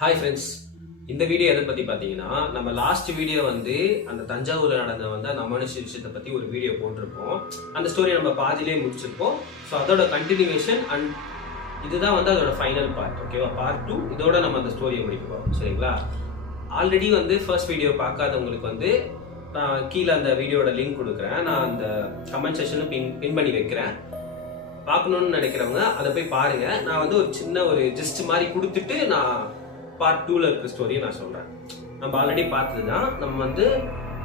Hi friends, இந்த video எதை பற்றி பார்த்தீங்கன்னா, நம்ம லாஸ்ட் வீடியோ வந்து அந்த தஞ்சாவூரில் நடந்த வந்து அந்த அமானுஷ விஷயத்தை பற்றி ஒரு வீடியோ போட்டிருப்போம். அந்த ஸ்டோரி நம்ம பாதியிலே முடிச்சிருப்போம். ஸோ அதோட கண்டினியூவேஷன் அண்ட் இதுதான் வந்து அதோட ஃபைனல் பார்ட். ஓகேவா? பார்ட் 2 இதோட நம்ம அந்த ஸ்டோரியை முடிப்போம். சரிங்களா? ஆல்ரெடி வந்து ஃபர்ஸ்ட் வீடியோ பார்க்காதவங்களுக்கு வந்து நான் கீழே அந்த வீடியோட லிங்க் கொடுக்குறேன். நான் அந்த கமெண்ட் செக்ஷனில் பின் பண்ணி வைக்கிறேன். பார்க்கணுன்னு நினைக்கிறவங்க அதை போய் பாருங்க. நான் வந்து ஒரு சின்ன ஒரு ஜஸ்ட் மாதிரி கொடுத்துட்டு நான் பார்ட் 2ல இருக்கிற ஸ்டோரியை நான் சொல்றேன். நம்ம ஆல்ரெடி பார்த்ததுதான். நம்ம வந்து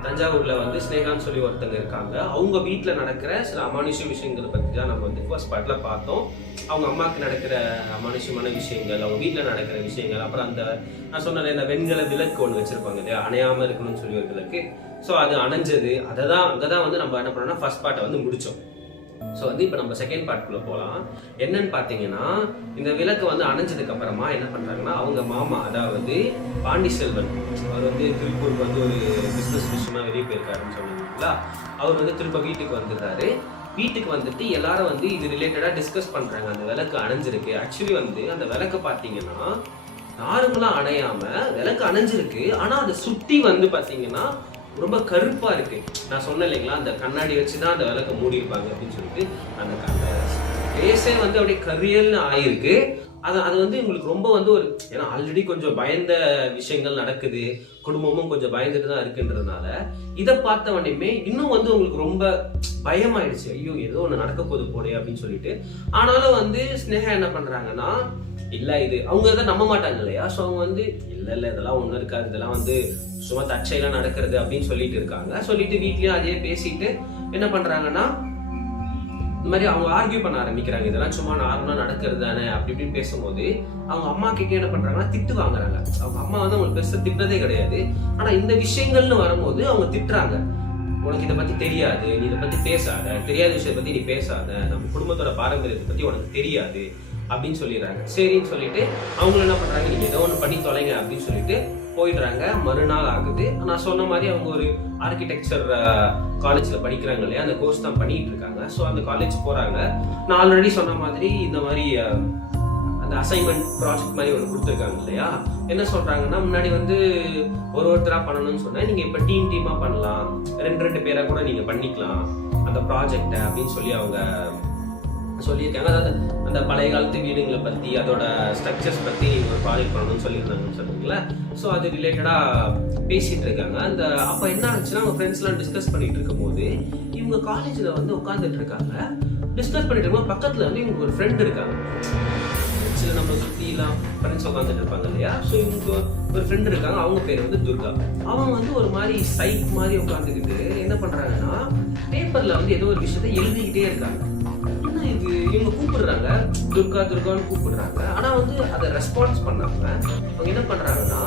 தஞ்சாவூர்ல வந்து ஸ்னேகான்னு சொல்லி ஒருத்தங்க இருக்காங்க. அவங்க வீட்டில் நடக்கிற சில அமானுஷ விஷயங்களை பற்றி தான் நம்ம வந்து ஃபர்ஸ்ட் பார்ட்ல பார்த்தோம். அவங்க அம்மாவுக்கு நடக்கிற அமானுஷமான விஷயங்கள், அவங்க வீட்டில் நடக்கிற விஷயங்கள், அப்புறம் அந்த நான் சொன்ன இந்த வெண்கல விளக்கு ஒன்று வச்சிருப்பாங்க இல்லையா, அணையாம இருக்கணும்னு சொல்லி ஒரு விளக்கு. ஸோ அது அணைஞ்சது. அங்கதான் வந்து நம்ம என்ன பண்ணோம்னா ஃபர்ஸ்ட் பார்ட்டை வந்து முடிச்சோம். ஸோ வந்து இப்போ நம்ம செகண்ட் பார்ட்குள்ளே போகலாம். என்னன்னு பார்த்தீங்கன்னா, இந்த விளக்கு வந்து அணைஞ்சதுக்கு அப்புறமா என்ன பண்ணுறாங்கன்னா, அவங்க மாமா அதாவது பாண்டிசெல்வன், அவர் வந்து திருப்பூருக்கு வந்து ஒரு பிஸ்னஸ் விஷயமா வெளியே போயிருக்காருன்னு சொன்னாங்களா, அவர் வந்து திரும்ப வீட்டுக்கு வந்துடுறாரு. வீட்டுக்கு வந்துட்டு எல்லாரும் வந்து இது ரிலேட்டடாக டிஸ்கஸ் பண்ணுறாங்க. அந்த விளக்கு அணைஞ்சிருக்கு. ஆக்சுவலி வந்து அந்த விளக்கு பார்த்தீங்கன்னா நார்மலாக அணையாமல் விளக்கு அணைஞ்சிருக்கு. ஆனால் அதை சுற்றி வந்து பார்த்தீங்கன்னா ரொம்ப கருப்பா இருக்கு. நான் சொன்னேன் இல்லைங்களா, அந்த கண்ணாடி வச்சுதான் அந்த விளக்க மூடி இருப்பாங்க அப்படின்னு சொல்லிட்டு, அந்த ஃபேஸே வந்து அப்படியே கரியல்னு ஆயிருக்கு. அது வந்து உங்களுக்கு ரொம்ப வந்து ஒரு, ஏன்னா ஆல்ரெடி கொஞ்சம் பயந்த விஷயங்கள் நடக்குது, குடும்பமும் கொஞ்சம் பயந்துட்டு தான் இருக்குன்றதுனால இதை பார்த்த உடனே இன்னும் வந்து உங்களுக்கு ரொம்ப பயமாயிடுச்சு. ஐயோ ஏதோ ஒன்று நடக்க போகுது போலே அப்படின்னு சொல்லிட்டு. ஆனாலும் வந்து ஸ்னேகா என்ன பண்றாங்கன்னா, இல்ல இது அவங்க இதை நம்ப மாட்டாங்க இல்லையா. ஸோ அவங்க வந்து இல்ல இதெல்லாம் ஒன்றும் இருக்காது, இதெல்லாம் வந்து சும்மா தற்செயலாம் நடக்கிறது அப்படின்னு சொல்லிட்டு இருக்காங்க. சொல்லிட்டு வீட்லயும் அதே பேசிட்டு என்ன பண்றாங்கன்னா, இந்த மாதிரி அவங்க ஆர்கியூ பண்ண ஆரம்பிக்கிறாங்க. இதெல்லாம் சும்மா நார்மலா நடக்கிறது தானே அப்படி இப்படின்னு பேசும்போது அவங்க அம்மா கிட்ட என்ன பண்றாங்கன்னா திட்டு வாங்குறாங்க. அவங்க அம்மா வந்து அவங்களுக்கு பெருசா திட்டதே கிடையாது. ஆனா இந்த விஷயங்கள்னு வரும்போது அவங்க திட்டுறாங்க. உனக்கு இதை பத்தி தெரியாது, நீ இதை பத்தி பேசாத, தெரியாத விஷயத்தை பத்தி நீ பேசாத, நம்ம குடும்பத்தோட பாரம்பரியத்தை பத்தி உனக்கு தெரியாது அப்படின்னு சொல்லிடுறாங்க. சரின்னு சொல்லிட்டு அவங்க என்ன பண்றாங்க, நீங்க ஏதோ ஒன்று பண்ணி தொலைங்க அப்படின்னு சொல்லிட்டு போயிடுறாங்க. மறுநாள் ஆகுது. நான் சொன்ன மாதிரி அவங்க ஒரு ஆர்கிடெக்சர் காலேஜ்ல படிக்கிறாங்க இல்லையா, அந்த கோர்ஸ் தான் பண்ணிட்டு இருக்காங்க. ஸோ அந்த காலேஜ் போறாங்க. நான் ஆல்ரெடி சொன்ன மாதிரி இந்த மாதிரி அந்த அசைன்மெண்ட் ப்ராஜெக்ட் மாதிரி ஒன்று கொடுத்துருக்காங்க இல்லையா. என்ன சொல்றாங்கன்னா, முன்னாடி வந்து ஒருத்தரா பண்ணணும்னு சொன்னேன், நீங்க இப்ப டீமா பண்ணலாம், ரெண்டு பேரா கூட நீங்க பண்ணிக்கலாம் அந்த ப்ராஜெக்டை அப்படின்னு சொல்லி அவங்க சொல்லியிருக்காங்க. அதாவது அந்த பழைய காலத்து வீடுங்களை பற்றி, அதோட ஸ்ட்ரக்சர்ஸ் பற்றி ஒரு ப்ராஜெக்ட் பண்ணணும்னு சொல்லியிருந்தாங்கன்னு சொன்னீங்களா. ஸோ அது ரிலேட்டடாக பேசிகிட்டு இருக்காங்க. அந்த அப்போ என்ன ஆச்சுன்னா, அவங்க ஃப்ரெண்ட்ஸ்லாம் டிஸ்கஸ் பண்ணிட்டு இருக்கும் போது இவங்க காலேஜில் வந்து உட்காந்துட்டு இருக்காங்க. டிஸ்கஸ் பண்ணிட்டு இருக்கும்போது பக்கத்தில் வந்து இவங்க ஒரு ஃப்ரெண்ட் இருக்காங்க. சில நம்ம சுற்றிலாம் ஃப்ரெண்ட்ஸ் உட்காந்துட்டு இருப்பாங்க இல்லையா. ஸோ இவங்க ஒரு ஃப்ரெண்ட் இருக்காங்க. அவங்க பேர் வந்து துர்கா. அவங்க வந்து ஒரு மாதிரி சைட் மாதிரி உட்காந்துக்கிட்டு என்ன பண்ணுறாங்கன்னா, பேப்பரில் வந்து ஏதோ ஒரு விஷயத்த எழுதிக்கிட்டே இருக்காங்க. இது இவங்க கூப்பிடுறாங்க, துர்கான்னு கூப்பிடுறாங்க. ஆனா வந்து அதை ரெஸ்பான்ஸ் பண்ணாம அவங்க என்ன பண்றாங்கன்னா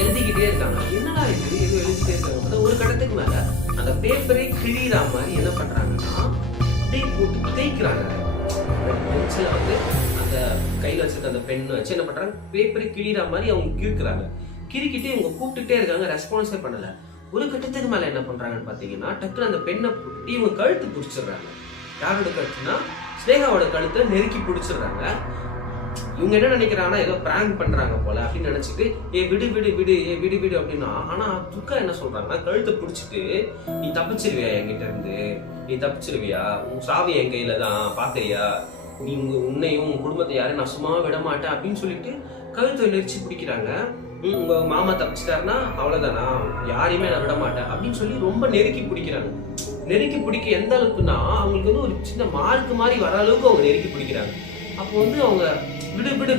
எழுதிக்கிட்டே இருக்காங்க. என்னடா இது எதுவும் எழுதிக்கிட்டே இருக்காங்க. ஒரு கடத்துக்கு மேல அந்த பேப்பரை கிழிற மாதிரி என்ன பண்றாங்கன்னா அப்படியே போட்டு தேய்க்கிறாங்க. பென்சில வந்து அந்த கையில வச்சிருக்க அந்த பெண்ணை வச்சு என்ன பண்றாங்க, பேப்பரை கிழிற மாதிரி அவங்க கிறுக்குறாங்க. கிறுக்கிட்டு இவங்க கூப்பிட்டுட்டே இருக்காங்க, ரெஸ்பான்ஸே பண்ணல. ஒரு கட்டத்துக்கு மேல என்ன பண்றாங்கன்னு பாத்தீங்கன்னா, டக்குன்னு அந்த பெண்ணை போட்டு இவங்க கழுத்து பிடிச்சிடுறாங்க. யாரோட கழுத்துனா ஸ்னேகாவோட கழுத்தை நெருக்கி பிடிச்சிடுறாங்க. இவங்க என்ன நினைக்கிறாங்கன்னா, ஏதோ பிராங்க் பண்றாங்க போல அப்படின்னு நினைச்சிட்டு விடு அப்படின்னா, ஆனா துர்கா என்ன சொல்றாங்கன்னா, கழுத்தை பிடிச்சிட்டு நீ தப்பிச்சிருவியா, என்கிட்ட இருந்து நீ தப்பிச்சிருவியா, உன் சாவி என் கையில தான் பாக்குறியா, நீ உன்னையும் உன் குடும்பத்தை யாரையும் நான் சும்மா விட மாட்டேன் அப்படின்னு சொல்லிட்டு கழுத்தை நெரிச்சு பிடிக்கிறாங்க. உங்க மாமா தப்பிச்சிட்டாருன்னா அவ்வளவுதானா, யாரையுமே நான் விட மாட்டேன் அப்படின்னு சொல்லி ரொம்ப நெருக்கி பிடிக்கிறாங்க. நெருக்கி பிடிக்க எந்த அளவுக்குன்னா, அவங்களுக்கு வந்து ஒரு சின்ன மார்க்கு மாதிரி வர அளவுக்கு அவங்க நெருக்கி பிடிக்கிறாங்க. அப்போ வந்து அவங்க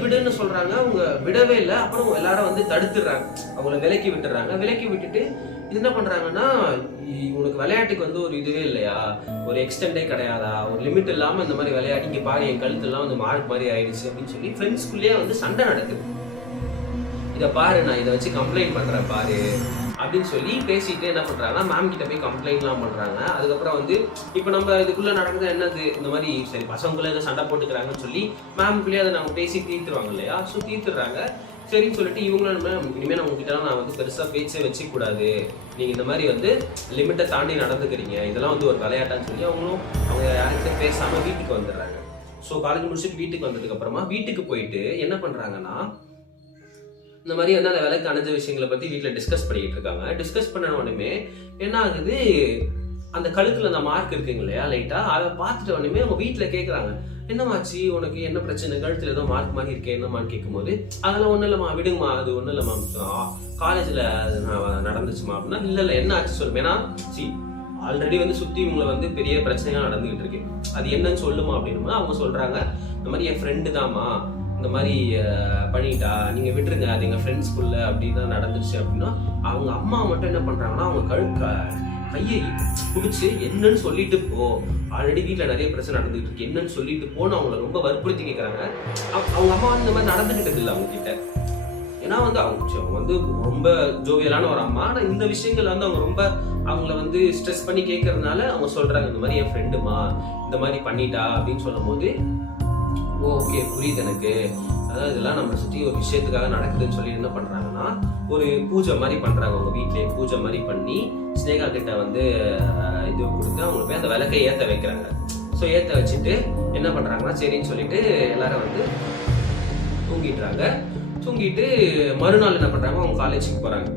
விடுன்னு சொல்றாங்க. அவங்க விடவே இல்லை. அப்புறம் எல்லாரும் வந்து தடுத்துடுறாங்க, அவங்கள விலக்கி விட்டுறாங்க. விலக்கி விட்டுட்டு இது என்ன பண்றாங்கன்னா, உனக்கு விளையாட்டுக்கு வந்து ஒரு இதுவே இல்லையா, ஒரு எக்ஸ்டெண்டே கிடையாதா, ஒரு லிமிட் இல்லாம இந்த மாதிரி விளையாடி இங்க பாரு என் கழுத்துலாம் வந்து மார்க் மாதிரி ஆயிடுச்சு அப்படின்னு சொல்லி ஃப்ரெண்ட்ஸ்குள்ளேயே வந்து சண்டை நடக்குது. இதை பாரு, நான் இதை வச்சு கம்ப்ளைண்ட் பண்றேன் பாரு அப்படின்னு சொல்லி பேசிட்டு என்ன பண்றாங்கன்னா, மேம் கிட்ட போய் கம்ப்ளைண்ட்லாம் பண்றாங்க. அதுக்கப்புறம் வந்து இப்போ நம்ம இதுக்குள்ள நடக்குது என்னது, இந்த மாதிரி சரி பசங்களுக்குள்ள ஏதோ சண்டை போட்டுக்கிறாங்கன்னு சொல்லி மேம்குள்ளேயே அதை நம்ம பேசி தீர்த்துருவாங்க இல்லையா. ஸோ தீர்த்துடுறாங்க. சரின்னு சொல்லிட்டு இவங்களும் இனிமேல் நான் உங்ககிட்ட நான் வந்து பெருசா பேச்சே வச்சுக்க கூடாது, நீங்க இந்த மாதிரி வந்து லிமிட்டை தாண்டி நடந்துக்கிறீங்க, இதெல்லாம் வந்து ஒரு விளையாட்டான்னு சொல்லி அவங்க யாருக்கிட்ட பேசாம வீட்டுக்கு வந்துடுறாங்க. ஸோ காலேஜ் முடிச்சுட்டு வீட்டுக்கு வந்ததுக்கு அப்புறமா வீட்டுக்கு போயிட்டு என்ன பண்றாங்கன்னா, இந்த மாதிரி வந்து அந்த விளக்கு அணைஞ்ச விஷயங்களை பத்தி வீட்டில் டிஸ்கஸ் பண்ணிட்டு இருக்காங்க. டிஸ்கஸ் பண்ண உடனே என்ன ஆகுது, அந்த கழுத்துல அந்த மார்க் இருக்குங்க இல்லையா லைட்டா, அதை பார்த்துட்ட உடனே அவங்க வீட்டுல கேட்கறாங்க, என்னமாச்சு உனக்கு, என்ன பிரச்சனை, கழுத்துல ஏதோ மார்க் மாதிரி இருக்கே என்னமான்னு கேட்கும்போது, அதெல்லாம் ஒண்ணும் இல்லம்மா, விடுங்கம்மா, அது ஒண்ணும் இல்லம்மா, காலேஜ்ல நடந்துச்சுமா அப்படின்னா, இல்ல என்ன ஆச்சு சொல்லுங்க. ஏன்னா ஆல்ரெடி வந்து சுத்தி இவங்களை வந்து பெரிய பிரச்சனைகள் நடந்துகிட்டு இருக்கு, அது என்னன்னு சொல்லுமா அப்படின்னு அவங்க சொல்றாங்க, இந்த மாதிரி என் ஃப்ரெண்டு தான்மா இந்த மாதிரி பண்ணிட்டா, நீங்க விட்டுருங்க, அது எங்க ஃப்ரெண்ட்ஸ்குள்ள அப்படின்னு நடந்துருச்சு அப்படின்னா, அவங்க அம்மா மட்டும் என்ன பண்றாங்கன்னா அவங்க கையை பிடிச்சி என்னன்னு சொல்லிட்டு போ, ஆல்ரெடி வீட்டில் நிறைய பிரச்சனை நடந்துகிட்டு இருக்கு, என்னன்னு சொல்லிட்டு போன்னு அவங்கள ரொம்ப வற்புறுத்தி கேட்கறாங்க. அவங்க அம்மா வந்து இந்த மாதிரி நடந்துகிட்டது இல்லை அவங்க கிட்ட. ஏன்னா வந்து அவங்க வந்து ரொம்ப ஜோவியலான ஒரு அம்மா, ஆனால் இந்த விஷயங்கள் வந்து அவங்க ரொம்ப அவங்கள வந்து ஸ்ட்ரெஸ் பண்ணி கேட்கறதுனால அவங்க சொல்றாங்க, இந்த மாதிரி என் ஃப்ரெண்டுமா இந்த மாதிரி பண்ணிட்டா அப்படின்னு சொல்லும் போது, ஓகே புரியுது எனக்கு, அதாவது இதெல்லாம் நம்ம சுற்றி ஒரு விஷயத்துக்காக நடக்குதுன்னு சொல்லி என்ன பண்றாங்கன்னா, ஒரு பூஜை மாதிரி பண்றாங்க. அவங்க வீட்லயே பூஜை மாதிரி பண்ணி ஸ்னேகா கிட்ட வந்து இது கொடுத்து அவங்க போய் அந்த விளக்கை ஏற்ற வைக்கிறாங்க. ஸோ ஏற்ற வச்சுட்டு என்ன பண்றாங்கன்னா, சரின்னு சொல்லிட்டு எல்லாரும் வந்து தூங்கிடுறாங்க. தூங்கிட்டு மறுநாள் என்ன பண்றாங்க, அவங்க காலேஜுக்கு போறாங்க.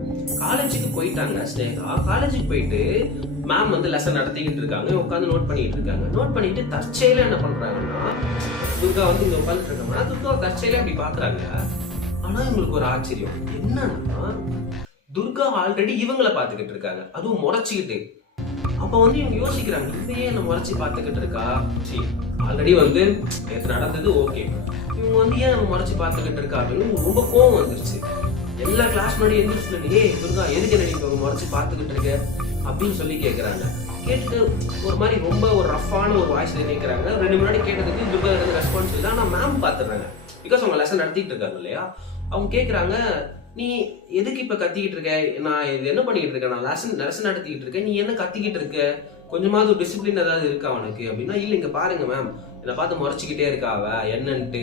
காலேஜுக்கு போயிட்டாங்க ஸ்னேகா. காலேஜுக்கு போயிட்டு மேம் வந்து லெசன் நடத்திக்கிட்டு இருக்காங்க, உட்காந்து நோட் பண்ணிட்டு இருக்காங்க. நோட் பண்ணிட்டு தற்செயல என்ன பண்றாங்கன்னா, துர்கா வந்து இங்க உட்காந்துட்டு இருக்காங்கன்னா துர்கா தற்செயல அப்படி பாக்குறாங்க. ஆனா இவங்களுக்கு ஒரு ஆச்சரியம் என்னன்னா, துர்கா ஆல்ரெடி இவங்களை பாத்துக்கிட்டு இருக்காங்க, அதுவும் முறைச்சிக்கிட்டு. அப்ப வந்து இவங்க யோசிக்கிறாங்க, இவங்க ஏன் நம்ம முறைச்சி பாத்துக்கிட்டு இருக்கா, ஆல்ரெடி வந்து நடந்தது ஓகே, இவங்க வந்து ஏன் நம்ம முறைச்சி பாத்துக்கிட்டு இருக்கா அப்படின்னு ரொம்ப கோவம் வந்துருச்சு. எல்லா கிளாஸ் முன்னாடி எந்திரிச்சு, ஏ துர்கா எதுக்கு நினைப்ப முறைச்சி பாத்துக்கிட்டு இருக்க அப்படின்னு சொல்லி கேட்கறாங்க. கேட்டுட்டு ஒரு மாதிரி ரொம்ப ஒரு ரஃப்பான ஒரு வாய்ஸ்ல கேட்கறாங்க. 2 முன்னாடி கேட்டதுக்கு துர்கா இருந்து ரெஸ்பான்ஸ் இல்லை. ஆனா மேம் பாத்துறாங்க, பிகாஸ் அவங்க லெசன் நடத்திட்டு இருக்காங்க இல்லையா. அவங்க கேட்கறாங்க, நீ எதுக்கு இப்ப கத்திக்கிட்டு இருக்க, நான் இது என்ன பண்ணிக்கிட்டு இருக்கேன், நான் லெசன் நடத்திக்கிட்டு இருக்கேன், நீ என்ன கத்திக்கிட்டு இருக்க, கொஞ்சமாவது ஒரு டிசிப்ளின் ஏதாவது இருக்கா அவனுக்கு அப்படின்னா, இல்ல இங்க பாருங்க மேம் என்னை பார்த்து முறைச்சிக்கிட்டே இருக்கா அவ, என்னன்ட்டு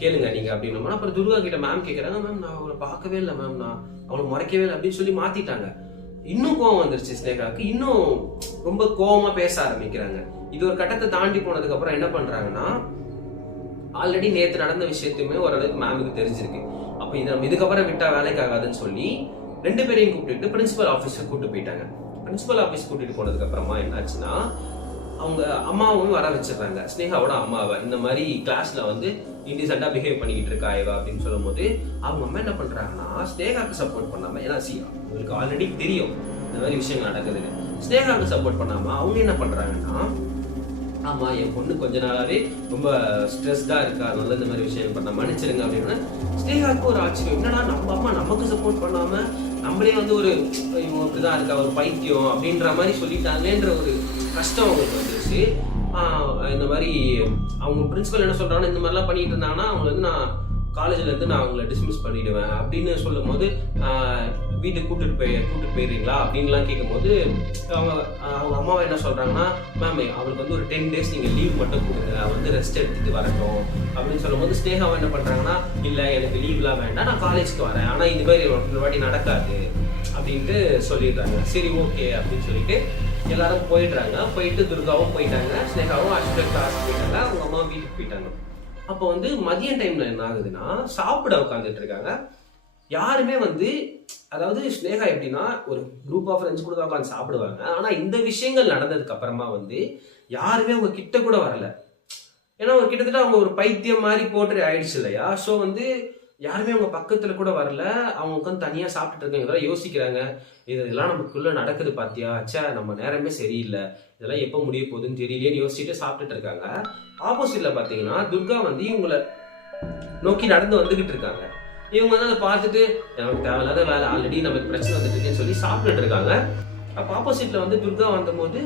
கேளுங்க நீங்க அப்படின்னு. அப்புறம் துர்கா கிட்ட மேம் கேட்கறாங்க, மேம் நான் அவளை பார்க்கவே இல்லை மேம், நான் அவளை முறைக்கவே இல்லை அப்படின்னு சொல்லி மாத்திட்டாங்க. இன்னும் கோவம் வந்துருச்சு ஸ்னேகாவுக்கு, இன்னும் ரொம்ப கோவமா பேச ஆரம்பிக்கிறாங்க. இது ஒரு கட்டத்தை தாண்டி போனதுக்கு அப்புறம் என்ன பண்றாங்கன்னா, ஆல்ரெடி நேற்று நடந்த விஷயத்தையுமே ஓரளவுக்கு மேமுக்கு தெரிஞ்சிருக்கு. அப்ப இதை நம்ம இதுக்கப்புறம் விட்டா வேலைக்கு ஆகாதுன்னு சொல்லி 2 பேரையும் கூப்பிட்டு பிரின்சிபல் ஆஃபீஸுக்கு கூப்பிட்டு போயிட்டாங்க. பிரின்சிபல் ஆஃபீஸ் கூட்டிட்டு போனதுக்கு அப்புறமா என்னாச்சுன்னா, அவங்க அம்மாவும் வர வச்சிடுறாங்க, ஸ்னேகாவோட அம்மாவை. இந்த மாதிரி கிளாஸ்ல வந்து இன்டிசென்டா பிஹேவ் பண்ணிக்கிட்டு இருக்கா இவா அப்படின்னு சொல்லும் போது, அவங்க அம்மா என்ன பண்றாங்கன்னா, ஸ்னேகாவுக்கு சப்போர்ட் பண்ணாம, ஏன்னா உங்களுக்கு ஆல்ரெடி தெரியும் இந்த மாதிரி விஷயங்கள் நடக்குதுன்னு, ஸ்னேகாவுக்கு சப்போர்ட் பண்ணாம அவங்க என்ன பண்றாங்கன்னா, ஆமா என் பொண்ணு கொஞ்ச நாளாவே ரொம்ப ஸ்ட்ரெஸ்டா இருக்கா, அதனால இந்த மாதிரி விஷயம் பண்ண மன்னிச்சிருங்க அப்படின்னு. ஸ்னேகாவுக்கு ஒரு ஆச்சரியம், என்னடா நம்ம அம்மா நமக்கு சப்போர்ட் பண்ணாம நம்மளே வந்து ஒரு இவங்க இப்படிதான் இருக்கா, ஒரு பைத்தியம் அப்படின்ற மாதிரி சொல்லிட்டாங்களேன்ற ஒரு கஷ்டம் அவங்களுக்கு வந்துருச்சு. இந்த மாதிரி அவங்க பிரின்சிபல் என்ன சொல்றாங்கன்னா, இந்த மாதிரிலாம் பண்ணிட்டு இருந்தாங்கன்னா அவங்க வந்து நான் காலேஜ்ல இருந்து நான் அவங்களை டிஸ்மிஸ் பண்ணிடுவேன் அப்படின்னு சொல்லும் போது, வீட்டுக்கு கூட்டிட்டு போயிடுறீங்களா அப்படின்லாம் கேட்கும்போது, அவங்க அம்மாவை என்ன சொல்றாங்கன்னா, மேம் அவளுக்கு வந்து ஒரு 10 days நீங்க லீவ் மட்டும் கொடுங்க, அவள் வந்து ரெஸ்ட் எடுத்துட்டு வரட்டும் அப்படின்னு சொல்லும் போது, ஸ்னேகாவை என்ன பண்றாங்கன்னா, இல்ல எனக்கு லீவ்லாம் வேண்டாம், நான் காலேஜ்க்கு வரேன், ஆனா இந்த மாதிரி ஒரு வாட்டி நடக்காது அப்படின்ட்டு சொல்லிடுறாங்க. சரி ஓகே அப்படின்னு சொல்லிட்டு எல்லாரும் போயிடுறாங்க. போயிட்டு துர்காவும் போயிட்டாங்க, ஸ்னேகாவும் அஸ்வத் கிளாஸ் போயிட்டாங்க, அவங்க அம்மா வீட்டுக்கு போயிட்டாங்க. அப்போ வந்து மதிய டைம்ல என்ன ஆகுதுன்னா, சாப்பிட உட்காந்துட்டு இருக்காங்க. யாருமே வந்து, அதாவது ஸ்னேகா எப்படின்னா ஒரு குரூப் ஆஃப் ஃப்ரெண்ட்ஸ் கூட உட்காந்து சாப்பிடுவாங்க, ஆனா இந்த விஷயங்கள் நடந்ததுக்கு அப்புறமா வந்து யாருமே அவங்க கிட்ட கூட வரல. ஏன்னா ஒரு கிட்டத்தட்ட அவங்க ஒரு பைத்தியம் மாதிரி போட்டு ஆயிடுச்சு இல்லையா. ஸோ வந்து யாருமே அவங்க பக்கத்துல கூட வரல, அவங்க உட்காந்து தனியா சாப்பிட்டுட்டு இருக்காங்க. இதெல்லாம் யோசிக்கிறாங்க, இதெல்லாம் நமக்குள்ள நடக்குது பாத்தியா, அச்சா நம்ம நேரமே சரியில்லை, இதெல்லாம் எப்போ முடிய போகுதுன்னு தெரியலேன்னு யோசிச்சுட்டு சாப்பிட்டுட்டு இருக்காங்க. ஆப்போசிட்ல பாத்தீங்கன்னா துர்கா வந்து இவங்களை நோக்கி நடந்து வந்துகிட்டு இருக்காங்க. இவங்க வந்து அதை பார்த்துட்டு, நமக்கு தேவையில்லாத வேலை, ஆல்ரெடி நமக்கு பிரச்சனை வந்துட்டு இருக்குன்னு சொல்லி சாப்பிட்டுட்டு இருக்காங்க. அப்போ ஆப்போசிட்ல வந்து துர்கா வந்த போது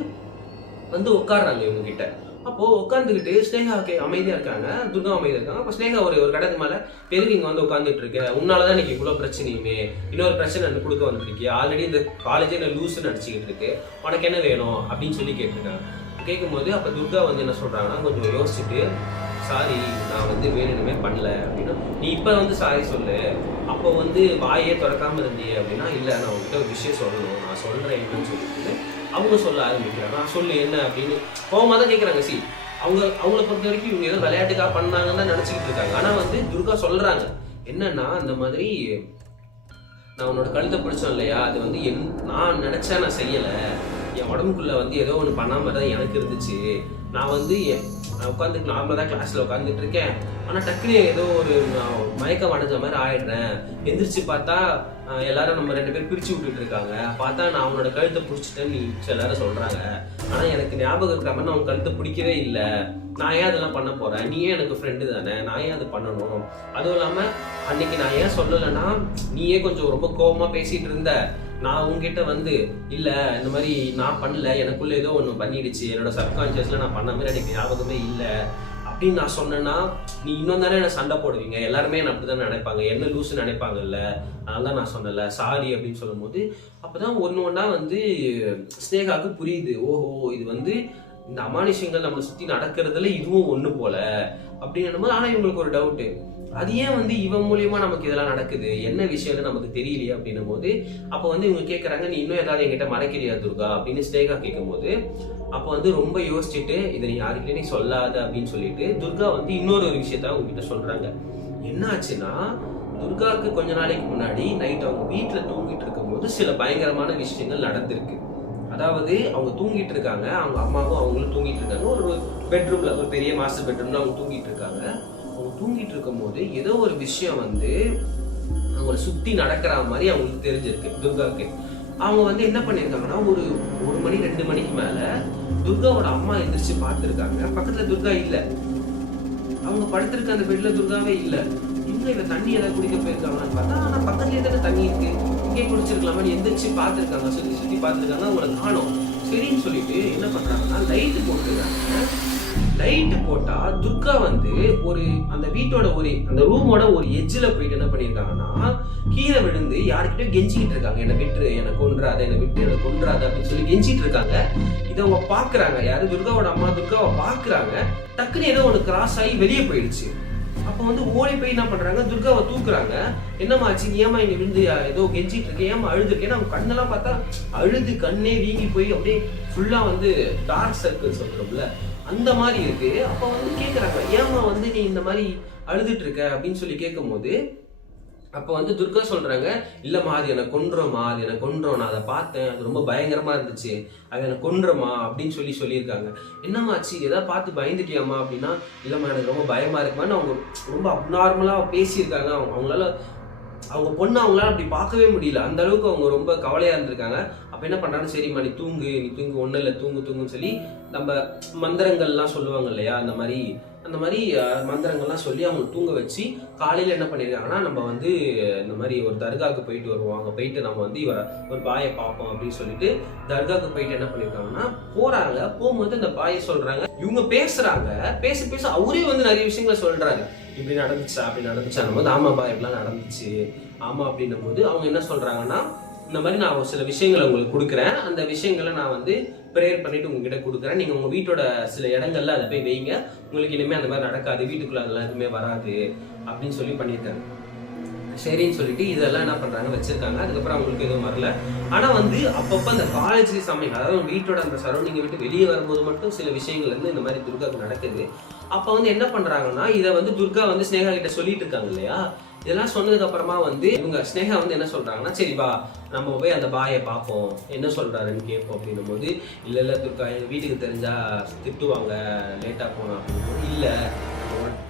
வந்து உட்காடுறாங்க இவங்க கிட்ட. அப்போ உட்காந்துக்கிட்டு ஸ்னேகா அமைதியா இருக்காங்க, துர்கா அமைதியா இருக்காங்க. அப்போ ஸ்னேகா ஒரு கடத்துக்கு மேல, எதுக்கு இங்க வந்து உட்காந்துட்டு இருக்க, உன்னாலதான் இன்னைக்கு இவ்வளவு பிரச்சனையுமே, இன்னொரு பிரச்சனை எனக்கு கொடுக்க வந்துருக்கே, ஆல்ரெடி இந்த காலேஜே நான் லூஸ்ன்னு நடிச்சுக்கிட்டு இருக்கு, உனக்கு என்ன வேணும் அப்படின்னு சொல்லி கேட்டிருக்காங்க. கேட்கும்போது அப்ப துர்கா வந்து என்ன சொல்றாங்கன்னா, கொஞ்சம் யோசிச்சுட்டு, சாரி நான் வந்து வேணுமே பண்ணல அப்படின்னா, நீ இப்ப வந்து சாரி சொல்லு, அப்போ வந்து வாயே திறக்காம இருந்தியே அப்படின்னா, இல்ல நான் உங்ககிட்ட ஒரு விஷயம் சொல்லணும், நான் சொல்றேன் என்னன்னு சொல்லிட்டு அவங்க சொல்ல ஆரம்பிக்கிறாங்க. நான் சொல்லு என்ன அப்படின்னு கோவமா தான் கேட்கறாங்க. அவங்கள பொறுத்த வரைக்கும் இவங்க ஏதோ விளையாட்டுக்காக பண்ணாங்கன்னு தான் நினைச்சுக்கிட்டு இருக்காங்க. ஆனா வந்து துர்கா சொல்றாங்க என்னன்னா, அந்த மாதிரி நான் உன்னோட கழுத்தை பிடிச்சோம் இல்லையா, அது வந்து நான் நினச்சா நான் செய்யலை, என் உடம்புக்குள்ளே வந்து ஏதோ ஒன்று பண்ணாமல் தான் எனக்கு இருந்துச்சு. நான் வந்து உட்காந்துட்டு நார்மலாக தான் கிளாஸில் உட்காந்துட்டு இருக்கேன், ஆனால் டக்குனு ஏதோ ஒரு மயக்கம் அடைஞ்ச மாதிரி ஆயிடுறேன். எந்திரிச்சு பார்த்தா எல்லாரும் நம்ம 2 பேர் பிரித்து விட்டுட்டு இருக்காங்க. பார்த்தா நான் அவனோட கழுத்தை பிடிச்சிட்டேன்னு எல்லாரும் சொல்கிறாங்க. ஆனால் எனக்கு ஞாபகம் இருக்கிற மாதிரி நான் அவன் கழுத்தை பிடிக்கவே இல்லை. நான் ஏன் அதெல்லாம் பண்ண போகிறேன்? நீயே எனக்கு ஃப்ரெண்டு தானே, நான் ஏன் அது பண்ணணும்? அதுவும் இல்லாமல் அன்னைக்கு நான் ஏன் சொல்லலைன்னா, நீயே கொஞ்சம் ரொம்ப கோபமாக பேசிகிட்டு இருந்த. நான் உங்ககிட்ட வந்து இல்லை இந்த மாதிரி நான் பண்ணல, எனக்குள்ள ஏதோ ஒன்று பண்ணிடுச்சு, என்னோட சப்கான்ஷியஸில் நான் பண்ண மாதிரி எனக்கு ஞாபகமே இல்லை அப்படின்னு நான் சொன்னேன்னா, நீ இன்னும் தானே என்ன சண்டை போடுவீங்க. எல்லாருமே என்ன அப்படி தானே நினைப்பாங்க, என்ன லூஸு நினைப்பாங்கல்ல, அதனால தான் நான் சொன்னல சாரி அப்படின்னு சொல்லும் போது அப்போதான் ஒன்றா வந்து ஸ்னேகாவுக்கு புரியுது. ஓஹோ, இது வந்து இந்த அமானுஷங்கள் நம்மளை சுற்றி நடக்கிறதுல இதுவும் ஒன்று போல அப்படின்னு போது. ஆனால் இவங்களுக்கு ஒரு டவுட்டு, அது ஏன் வந்து இவன் மூலியமா நமக்கு இதெல்லாம் நடக்குது, என்ன விஷயம்னு நமக்கு தெரியலையே அப்படின்னும் போது அப்போ வந்து இவங்க கேட்குறாங்க, நீ இன்னும் ஏதாவது என்கிட்ட மறைக்கிறியா துர்கா அப்படின்னு ஸ்னேகா கேட்கும் போது அப்போ வந்து ரொம்ப யோசிச்சுட்டு, இதை நீ யாருக்கிட்டே நீ சொல்லாத அப்படின்னு சொல்லிட்டு துர்கா வந்து இன்னொரு விஷயத்த அவங்க கிட்ட சொல்றாங்க. என்ன ஆச்சுன்னா, துர்காவுக்கு கொஞ்ச நாளைக்கு முன்னாடி நைட் அவங்க வீட்டில் தூங்கிட்டு இருக்கும் போது சில பயங்கரமான விஷயங்கள் நடந்திருக்கு. அதாவது அவங்க தூங்கிட்டு இருக்காங்க, அவங்க அம்மாவும் அவங்களும் தூங்கிட்டு இருக்காங்க. ஒரு பெட்ரூம்ல, ஒரு பெரிய மாஸ்டர் பெட்ரூம்ல அவங்க தூங்கிட்டு இருக்காங்க. அவங்க தூங்கிட்டு இருக்கும் போது ஏதோ ஒரு விஷயம் வந்து அவங்களை சுத்தி நடக்கிற மாதிரி அவங்களுக்கு தெரிஞ்சிருக்கு துர்காவுக்கு. அவங்க வந்து என்ன பண்ணியிருக்காங்கன்னா, ஒரு 1 மணி 2 மணிக்கு மேல துர்காவோட அம்மா எந்திரிச்சு பார்த்துருக்காங்க. பக்கத்துல துர்கா இல்லை, அவங்க படுத்திருக்க அந்த பெட்ல துர்காவே இல்லை. இன்னும் இவ தண்ணி ஏதாவது குடிக்க போயிருக்காங்கன்னு பார்த்தா, ஆனா பக்கத்துலேயே தானே தண்ணி இருக்கு, இங்கே குடிச்சிருக்கலாமா எந்திரிச்சு பார்த்துருக்காங்க, சுற்றி சுற்றி பார்த்துருக்காங்க, அவங்களை காணோம். சரின்னு சொல்லிட்டு என்ன பண்றாங்கன்னா, லைட்டு போட்டுருக்காங்க. லைட்டு போட்டா துர்கா வந்து ஒரு அந்த வீட்டோட அந்த ரூமோட ஒரு எட்ஜில் போயிட்டு என்ன பண்ணியிருக்காங்கன்னா, கீழே விழுந்து யாருக்கிட்டே கெஞ்சிக்கிட்டு இருக்காங்க, என்னை விட்டு, என்னை கொன்றாத, என்னை விட்டு, என்னை கொன்றாத அப்படின்னு சொல்லி கெஞ்சிட்டு இருக்காங்க. இதை அவங்க பாக்குறாங்க, யாரு துர்காவோட அம்மா துர்காவை பாக்குறாங்க. டக்குன்னு ஏதோ ஒன்று கிராஸ் ஆகி வெளியே போயிடுச்சு. அப்போ வந்து ஓடி போய் என்ன பண்றாங்க, துர்காவை தூக்குறாங்க. என்னமாச்சு, ஏமா இங்க விழுந்து ஏதோ கெஞ்சிட்டு இருக்கேன், ஏமா அழுதுருக்கேன். அவங்க கண்ணெல்லாம் பார்த்தா அழுது கண்ணே வீங்கி போய் அப்படியே ஃபுல்லா வந்து டார்க் சர்க்கிள்ஸ் வந்துடும்ல, அந்த மாதிரி இருக்கு. அப்போ வந்து கேட்குறாங்க, ஏமா வந்து நீ இந்த மாதிரி அழுதுட்டு இருக்க அப்படின்னு சொல்லி கேட்கும் போது அப்போ வந்து துர்கா சொல்றாங்க, இல்லம்மா அது எனக்கு கொன்றோமா, அது எனக்கு கொன்றோம், நான் அதை பார்த்தேன், அது ரொம்ப பயங்கரமா இருந்துச்சு, அது எனக்கு கொன்றோமா அப்படின்னு சொல்லியிருக்காங்க. என்னம்மாச்சு, ஏதாவது பார்த்து பயந்துட்டியாமா அப்படின்னா, இல்லம்மா எனக்கு ரொம்ப பயமா இருக்குமான்னு அவங்க ரொம்ப அப்நார்மலா பேசியிருக்காங்க. அவங்களால அவங்க பொண்ணு அவங்களால அப்படி பார்க்கவே முடியல, அந்த அளவுக்கு அவங்க ரொம்ப கவலையா இருந்திருக்காங்க. அப்ப என்ன பண்றாங்க, சரிம்மா நீ தூங்கு ஒன்றும் இல்லை, தூங்குன்னு சொல்லி நம்ம மந்திரங்கள்லாம் சொல்லுவாங்க இல்லையா, அந்த மாதிரி மந்திரங்கள்லாம் சொல்லி அவங்க தூங்க வச்சு காலையில் என்ன பண்ணியிருக்காங்கன்னா, நம்ம வந்து இந்த மாதிரி ஒரு தர்காவுக்கு போயிட்டு வருவோம், அங்கே போயிட்டு நம்ம வந்து ஒரு பாயை பார்ப்போம் அப்படின்னு சொல்லிட்டு தர்காவுக்கு போயிட்டு என்ன பண்ணியிருக்காங்கன்னா போறாங்க. போகும்போது இந்த பாயை சொல்றாங்க, இவங்க பேசுறாங்க, பேச அவரே வந்து நிறைய விஷயங்களை சொல்றாங்க. இப்படி நடந்துச்சா அப்படி நடந்துச்சான் போது, ஆமாப்பா இப்படிலாம் நடந்துச்சு ஆமா அப்படின்னும் போது அவங்க என்ன சொல்றாங்கன்னா, இந்த மாதிரி நான் சில விஷயங்களை உங்களுக்கு கொடுக்குறேன், அந்த விஷயங்களை நான் வந்து ப்ரேயர் பண்ணிட்டு உங்ககிட்ட கொடுக்குறேன், நீங்க உங்க வீட்டோட சில இடங்கள்ல அதை போய் வைங்க, உங்களுக்கு இனிமே அந்த மாதிரி நடக்காது, வீட்டுக்குள்ள அதெல்லாம் எதுவுமே வராது அப்படின்னு சொல்லி பண்ணியிருக்காங்க. சரின்னு சொல்லிட்டு இதெல்லாம் என்ன பண்றாங்க வச்சிருக்காங்க. அதுக்கப்புறம் அவங்களுக்கு எதுவும் வரல. ஆனா வந்து அப்பப்ப அந்த காலேஜ் சமயம், அதாவது வீட்டோட அந்த சரௌண்டிங்கை விட்டு வெளியே வரும்போது மட்டும் சில விஷயங்கள் வந்து இந்த மாதிரி துர்காவுக்கு நடக்குது. அப்ப வந்து என்ன பண்றாங்கன்னா, இதை வந்து துர்கா வந்து ஸ்னேகா கிட்ட சொல்லிட்டு இருக்காங்க இல்லையா, இதெல்லாம் சொன்னதுக்கு அப்புறமா வந்து இவங்க ஸ்னேகா வந்து என்ன சொல்றாங்கன்னா, சரிப்பா நம்ம போய் அந்த பாயை பார்ப்போம், என்ன சொல்றாருன்னு கேட்போம் அப்படின்னும் போது, இல்ல துர்கா எங்க வீட்டுக்கு தெரிஞ்சா திட்டுவாங்க லேட்டா போனோம் அப்படின்னு. இல்ல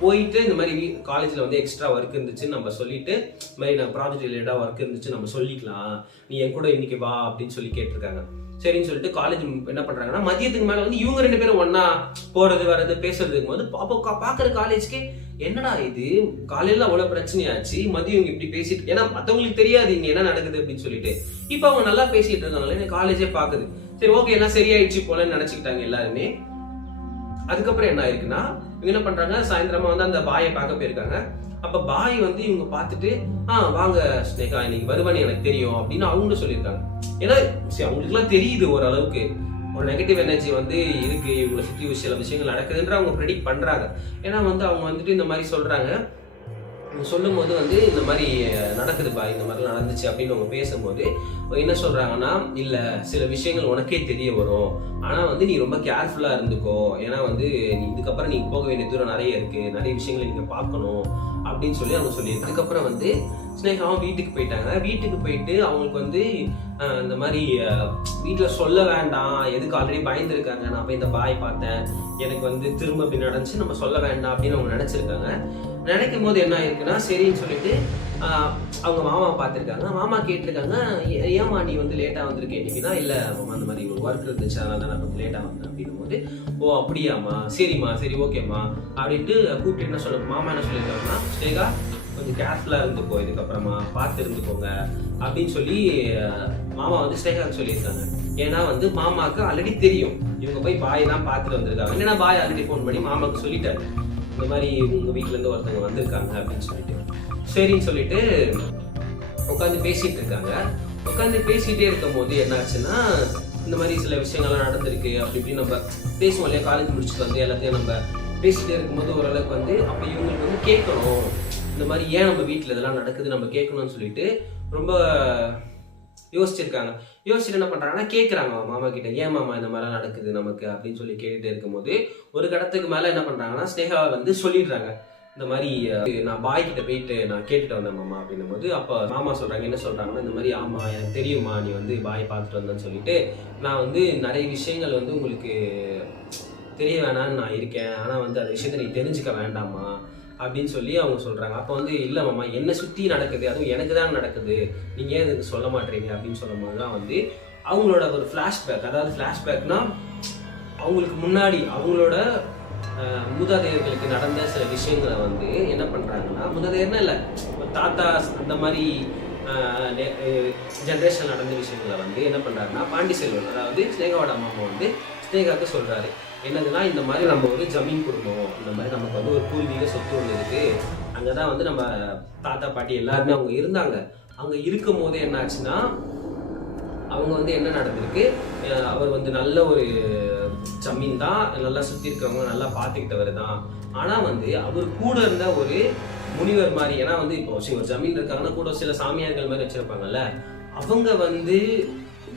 போயிட்டு இந்த மாதிரி காலேஜில் வந்து எக்ஸ்ட்ரா ஒர்க் இருந்துச்சுன்னு நம்ம சொல்லிட்டு, இந்த மாதிரி நான் ப்ராஜெக்ட் ரிலேட்டடாக ஒர்க் இருந்துச்சு நம்ம சொல்லிக்கலாம், நீ என் கூட இன்னைக்கு வா அப்படின்னு சொல்லி கேட்டிருக்காங்க. சரின்னு சொல்லிட்டு காலேஜ் என்ன பண்றாங்கன்னா, மதியத்துக்கு மேல வந்து இவங்க 2 பேரும் ஒன்னா போறது வர்றது பேசுறதுக்கு போது அப்போ பாக்குற காலேஜ்க்கு என்னடா இது, காலையில அவ்வளவு பிரச்சனையாச்சு, மதியம் இவங்க இப்படி பேசிட்டு, ஏன்னா மத்தவங்களுக்கு தெரியாது இங்க என்ன நடக்குது அப்படின்னு சொல்லிட்டு, இப்ப அவங்க நல்லா பேசிட்டு இருக்காங்களே, காலேஜே பாக்குது. சரி ஓகே எல்லாம் சரியாயிடுச்சு போலன்னு நினைச்சுக்கிட்டாங்க எல்லாருமே. அதுக்கப்புறம் என்ன ஆயிருக்குன்னா, இவங்க என்ன பண்றாங்க, சாயந்தரமா வந்து அந்த பாயை பார்க்க போயிருக்காங்க. அப்ப பாய் வந்து இவங்க பார்த்துட்டு, வாங்க ஸ்னேகா இன்னைக்கு வருவானு எனக்கு தெரியும் அப்படின்னு அவங்க சொல்லியிருக்காங்க. ஏன்னா அவங்களுக்கு எல்லாம் தெரியுது ஓரளவுக்கு ஒரு நெகட்டிவ் எனர்ஜி வந்து இருக்கு, இவங்களை சுற்றி சில விஷயங்கள் நடக்குதுன்ற அவங்க ப்ரெடிக்ட் பண்றாங்க. ஏன்னா வந்து அவங்க வந்துட்டு இந்த மாதிரி சொல்றாங்க, சொல்லும் போது வந்து இந்த மாதிரி நடக்குதுப்பா, இந்த மாதிரி நடந்துச்சு அப்படின்னு அவங்க பேசும்போது என்ன சொல்றாங்கன்னா, இல்ல சில விஷயங்கள் உனக்கே தெரிய வரும், ஆனா வந்து நீ ரொம்ப கேர்ஃபுல்லா இருந்துக்கோ, ஏன்னா வந்து நீ இதுக்கப்புறம் நீ போக வேண்டிய தூரம் நிறைய இருக்கு, நிறைய விஷயங்களை நீங்க பார்க்கணும் அப்படின்னு சொல்லி அவங்க சொல்லியிருக்காங்க. அதுக்கப்புறம் வந்து ஸ்னேகாவும் வீட்டுக்கு போயிட்டாங்க. வீட்டுக்கு போயிட்டு அவங்களுக்கு வந்து இந்த மாதிரி வீட்டில் சொல்ல வேண்டாம், எதுக்கு ஆல்ரெடி பயந்துருக்காங்க, நான் போய் இந்த பாய் பார்த்தேன், எனக்கு வந்து திரும்ப இப்படி நடந்துச்சு, நம்ம சொல்ல வேண்டாம் அப்படின்னு அவங்க நினச்சிருக்காங்க. நினைக்கும் போது என்ன ஆயிருக்குன்னா, சரின்னு சொல்லிட்டு அவங்க மாமா பார்த்துருக்காங்க. மாமா கேட்டிருக்காங்க, ஏமா நீ வந்து லேட்டாக வந்திருக்கேன் இன்னைக்குன்னா. இல்லை மாமா அந்த மாதிரி ஒரு ஒர்க் இருந்துச்சு, அதனால தான் நான் கொஞ்சம் லேட்டாக வந்தேன் அப்படின்னும் போது, ஓ அப்படியாம்மா, சரிம்மா, சரி ஓகேம்மா அப்படின்ட்டு கூப்பிட்டு என்ன சொல்ல மாமா என்ன சொல்லியிருக்காங்கன்னா, ஸ்னேகா கொஞ்சம் கேர்ஃபுல்லாக இருந்துக்கோ, இதுக்கப்புறமா பார்த்து இருந்துக்கோங்க அப்படின்னு சொல்லி மாமா வந்து ஸ்னேகாவுக்கு சொல்லியிருக்காங்க. ஏன்னா வந்து மாமாவுக்கு ஆல்ரெடி தெரியும் இவங்க போய் பாய் தான் பார்த்துட்டு வந்திருக்காங்க. ஏன்னா பாய் ஆல்ரெடி ஃபோன் பண்ணி மாமாவுக்கு சொல்லிட்டாரு, இந்த மாதிரி உங்கள் வீட்டிலேருந்து ஒருத்தவங்க வந்திருக்காங்க அப்படின்னு சொல்லிட்டு. சரின்னு சொல்லிட்டு உட்காந்து பேசிட்டு இருக்காங்க. உட்காந்து பேசிகிட்டே இருக்கும் போது என்னாச்சுன்னா, இந்த மாதிரி சில விஷயங்கள்லாம் நடந்திருக்கு அப்படி இப்படி நம்ம பேசுவோம் இல்லையா, காலேஜ் முடிச்சுட்டு வந்து எல்லாத்தையும் நம்ம பேசிகிட்டே இருக்கும்போது ஓரளவுக்கு வந்து அப்போ இவங்களுக்கு வந்து கேட்கணும், இந்த மாதிரி ஏன் நம்ம வீட்டில் இதெல்லாம் நடக்குது நம்ம கேட்கணும்னு சொல்லிட்டு ரொம்ப யோசிச்சிருக்காங்க. யோசிச்சுட்டு என்ன பண்ணுறாங்கன்னா, கேட்குறாங்க மாமா கிட்ட, ஏன் மாமா இந்த மாதிரிலாம் நடக்குது நமக்கு அப்படின்னு சொல்லி கேட்டுகிட்டே இருக்கும்போது ஒரு கடத்துக்கு மேலே என்ன பண்ணுறாங்கன்னா, ஸ்னேகாவை வந்து சொல்லிடுறாங்க, இந்த மாதிரி நான் பாய் கிட்ட போயிட்டு நான் கேட்டுட்டு வந்தேன் மாமா அப்படின்னும் போது, அப்போ மாமா சொல்கிறாங்க, என்ன சொல்கிறாங்கன்னா, இந்த மாதிரி ஆமாம் எனக்கு தெரியுமா நீ வந்து பாய் பார்த்துட்டு வந்தேன்னு சொல்லிட்டு, நான் வந்து நிறைய விஷயங்கள் வந்து உங்களுக்கு தெரிய வேணான்னு நான் இருக்கேன், ஆனால் வந்து அந்த விஷயத்தை நீ தெரிஞ்சுக்க வேண்டாமா அப்படின்னு சொல்லி அவங்க சொல்கிறாங்க. அப்போ வந்து இல்லை மாமா என்னை சுற்றி நடக்குது, அதுவும் எனக்கு தான் நடக்குது, நீங்கள் ஏன் இதுக்கு சொல்ல மாட்டேறீங்க அப்படின்னு சொல்லும் போது தான் வந்து அவங்களோட ஒரு ஃப்ளாஷ்பேக், அதாவது ஃப்ளாஷ்பேக்னா அவங்களுக்கு முன்னாடி அவங்களோட மூதாதையர்களுக்கு நடந்த சில விஷயங்களை வந்து என்ன பண்ணுறாங்கன்னா, மூதாதையர்னா இல்லை தாத்தா அந்த மாதிரி ஜென்ரேஷன் நடந்த விஷயங்களை வந்து என்ன பண்ணுறாங்கன்னா, பாண்டிசெல்வன் அதாவது ஸ்னேகாவோட அம்மா வந்து ஸ்னேகாவுக்கு சொல்கிறாரு, என்னதுன்னா இந்த மாதிரி நம்ம ஒரு ஜமீன் குடும்பம், இந்த மாதிரி நமக்கு வந்து ஒரு பூர்வீக சொத்து ஒன்று இருக்குது, அங்கே தான் வந்து நம்ம தாத்தா பாட்டி எல்லாருமே அவங்க இருந்தாங்க. அங்கே இருக்கும் போதே என்ன ஆச்சுன்னா, அவங்க வந்து என்ன நடந்திருக்கு, அவர் வந்து நல்ல ஒரு ஜமீன் தான், நல்லா சுற்றி இருக்கிறவங்க நல்லா பார்த்துக்கிட்டவர் தான், ஆனால் வந்து அவர் கூட இருந்த ஒரு முனிவர் மாதிரி, ஏன்னா வந்து இப்போ ஒரு ஜமீன் இருக்காங்கன்னா கூட சில சாமியார்கள் மாதிரி வச்சுருப்பாங்கல்ல, அவங்க வந்து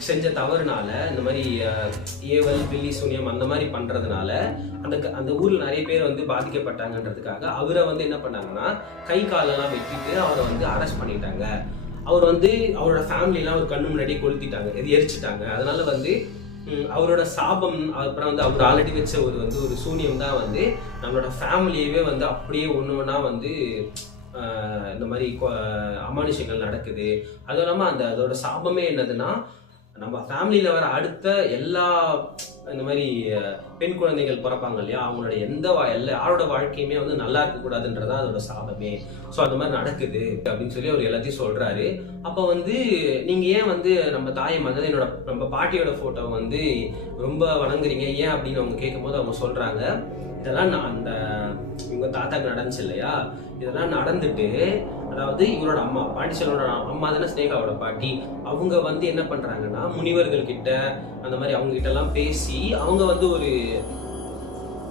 செஞ்ச தவறுனால இந்த மாதிரி ஏவல் பில்லி சூனியம் அந்த மாதிரி பண்றதுனால அந்த ஊர்ல நிறைய பேர் வந்து பாதிக்கப்பட்டாங்கன்றதுக்காக அவரை வந்து என்ன பண்ணாங்கன்னா, கை காலெல்லாம் வெட்டிட்டு அவரை வந்து அரெஸ்ட் பண்ணிட்டாங்க. அவர் வந்து அவரோட ஃபேமிலிலாம் ஒரு கண்ணு முன்னாடி கொளுத்திட்டாங்க, எரிச்சிட்டாங்க. அதனால வந்து அவரோட சாபம், அப்புறம் வந்து அவர் ஆல்ரெடி வச்ச ஒரு சூனியம் தான் வந்து நம்மளோட ஃபேமிலியவே வந்து அப்படியே ஒன்று ஒன்றா வந்து இந்த மாதிரி அமானுஷங்கள் நடக்குது. அதுவும் இல்லாமல் அதோட சாபமே என்னதுன்னா, நம்ம ஃபேமிலியில் வர அடுத்த எல்லா இந்த மாதிரி பெண் குழந்தைகள் பிறப்பாங்க இல்லையா, அவங்களோட யாரோட வாழ்க்கையுமே வந்து நல்லா இருக்கக்கூடாதுன்றதான் அதோட சாபமே. ஸோ அந்த மாதிரி நடக்குது அப்படின்னு சொல்லி அவர் எல்லாத்தையும் சொல்றாரு. அப்போ வந்து நீங்க ஏன் வந்து நம்ம தாயை வந்து நம்ம பாட்டியோட போட்டோவை வந்து ரொம்ப வணங்குறீங்க ஏன் அப்படின்னு அவங்க கேட்கும் போது அவங்க சொல்றாங்க, இதெல்லாம் அந்த இவங்க தாத்தாக்கு நடந்துச்சு இல்லையா, இதெல்லாம் நடந்துட்டு, அதாவது இவரோட அம்மா பாண்டிச்செல்வனோட அம்மா தானே ஸ்னேகாவோட பாட்டி, அவங்க வந்து என்ன பண்றாங்கன்னா முனிவர்கள் கிட்ட அந்த மாதிரி அவங்க கிட்ட எல்லாம் பேசி அவங்க வந்து ஒரு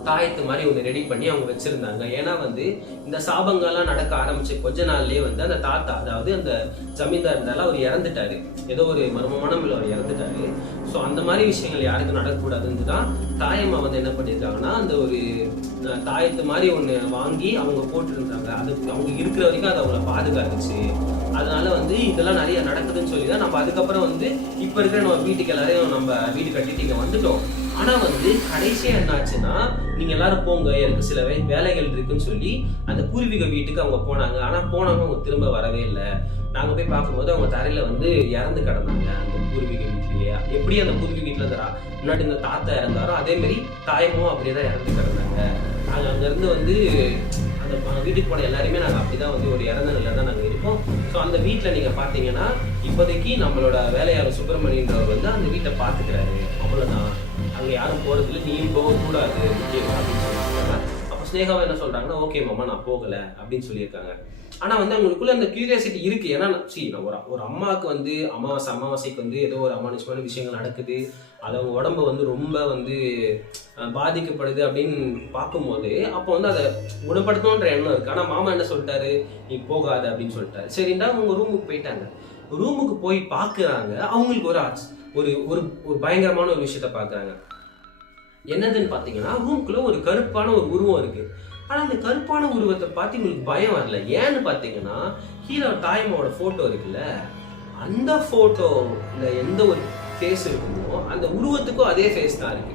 தாயத்து மாதிரி ஒன்று ரெடி பண்ணி அவங்க வச்சிருந்தாங்க. ஏன்னா வந்து இந்த சாபங்கள்லாம் நடக்க ஆரம்பிச்சு கொஞ்ச நாள்லயே வந்து அந்த தாத்தா, அதாவது அந்த ஜமீன்தார் இருந்தாலும் அவர் இறந்துட்டாரு, ஏதோ ஒரு மர்மமான அவர் இறந்துட்டாரு. ஸோ அந்த மாதிரி விஷயங்கள் யாருக்கும் நடக்கக்கூடாதுன்னு தான் தாயம்மா வந்து என்ன பண்ணியிருக்காங்கன்னா, அந்த ஒரு தாயத்து மாதிரி ஒன்று வாங்கி அவங்க போட்டுருந்தாங்க. அது அவங்க இருக்கிற வரைக்கும் அது அவங்கள பாதுகாத்துச்சு. அதனால வந்து இதெல்லாம் நிறைய நடக்குதுன்னு சொல்லி தான் நம்ம அதுக்கப்புறம் வந்து இப்போ இருக்கிற நம்ம வீட்டுக்கு எல்லாரையும் நம்ம வீடு கட்டிட்டு இங்கே வந்துட்டோம். ஆனால் வந்து கடைசியாக என்ன ஆச்சுன்னா, நீங்கள் எல்லாரும் போங்க, எனக்கு சில வேலைகள் இருக்குன்னு சொல்லி அந்த பூர்வீக வீட்டுக்கு அவங்க போனாங்க. ஆனால் போனவங்க அவங்க திரும்ப வரவே இல்லை. நாங்கள் போய் பார்க்கும்போது அவங்க தரையில் வந்து இறந்து கிடந்தாங்க அந்த பூர்வீக வீட்லேயே. எப்படி அந்த பூர்வீக வீட்டில் இருந்தாரா முன்னாடி இந்த தாத்தா இறந்தாரோ அதேமாரி தாயமும் அப்படியே தான் இறந்து கிடந்தாங்க. நாங்கள் அங்கேருந்து வந்து அந்த வீட்டுக்கு போன எல்லாருமே நாங்கள் அப்படி தான் வந்து ஒரு இறந்த நிலையில் தான் நாங்கள் இருக்கோம். ஸோ அந்த வீட்டில் நீங்கள் பார்த்தீங்கன்னா இப்போதைக்கு நம்மளோட வேலையாளர் சுப்பிரமணியன்றவர் வந்து அந்த வீட்டை பார்த்துக்கிறாரு, அவ்வளோதான். அங்கே யாரும் போகிறதுல நீயும் போகக்கூடாது முக்கியமாக அப்படின்னு சொல்லியிருக்காங்க. அப்போ ஸ்னேகாவை என்ன சொல்கிறாங்கன்னா, ஓகே மாமா நான் போகலை அப்படின்னு சொல்லியிருக்காங்க. ஆனால் வந்து அவங்களுக்குள்ள அந்த கியூரியாசிட்டி இருக்குது. ஏன்னா ஒரு அம்மாவுக்கு வந்து அமாவாசைக்கு வந்து ஏதோ ஒரு அமானுஷமான விஷயங்கள் நடக்குது, அது அவங்க உடம்பு வந்து ரொம்ப வந்து பாதிக்கப்படுது அப்படின்னு பார்க்கும்போது அப்போ வந்து அதை குணப்படுத்தணுன்ற எண்ணம் இருக்குது. ஆனால் மாமா என்ன சொல்லிட்டாரு, நீ போகாத அப்படின்னு சொல்லிட்டாரு. சரிண்டா அவங்க ரூமுக்கு போயிட்டாங்க. ரூமுக்கு போய் பார்க்குறாங்க, அவங்களுக்கு ஒரு ஒரு பயங்கரமான ஒரு விஷயத்த பார்க்குறாங்க. என்னதுன்னு பார்த்தீங்கன்னா, ரூமுக்குள்ள ஒரு கருப்பான ஒரு உருவம் இருக்குது. ஆனா அந்த கருப்பான உருவத்தை பார்த்து உங்களுக்கு பயம் வரல. ஏன்னு பாத்தீங்கன்னா கீழே தாயம்மாவோட போட்டோ இருக்குல்ல, அந்த போட்டோல எந்த ஒரு ஃபேஸ் இருக்குமோ அந்த உருவத்துக்கும் அதே ஃபேஸ் தான் இருக்கு.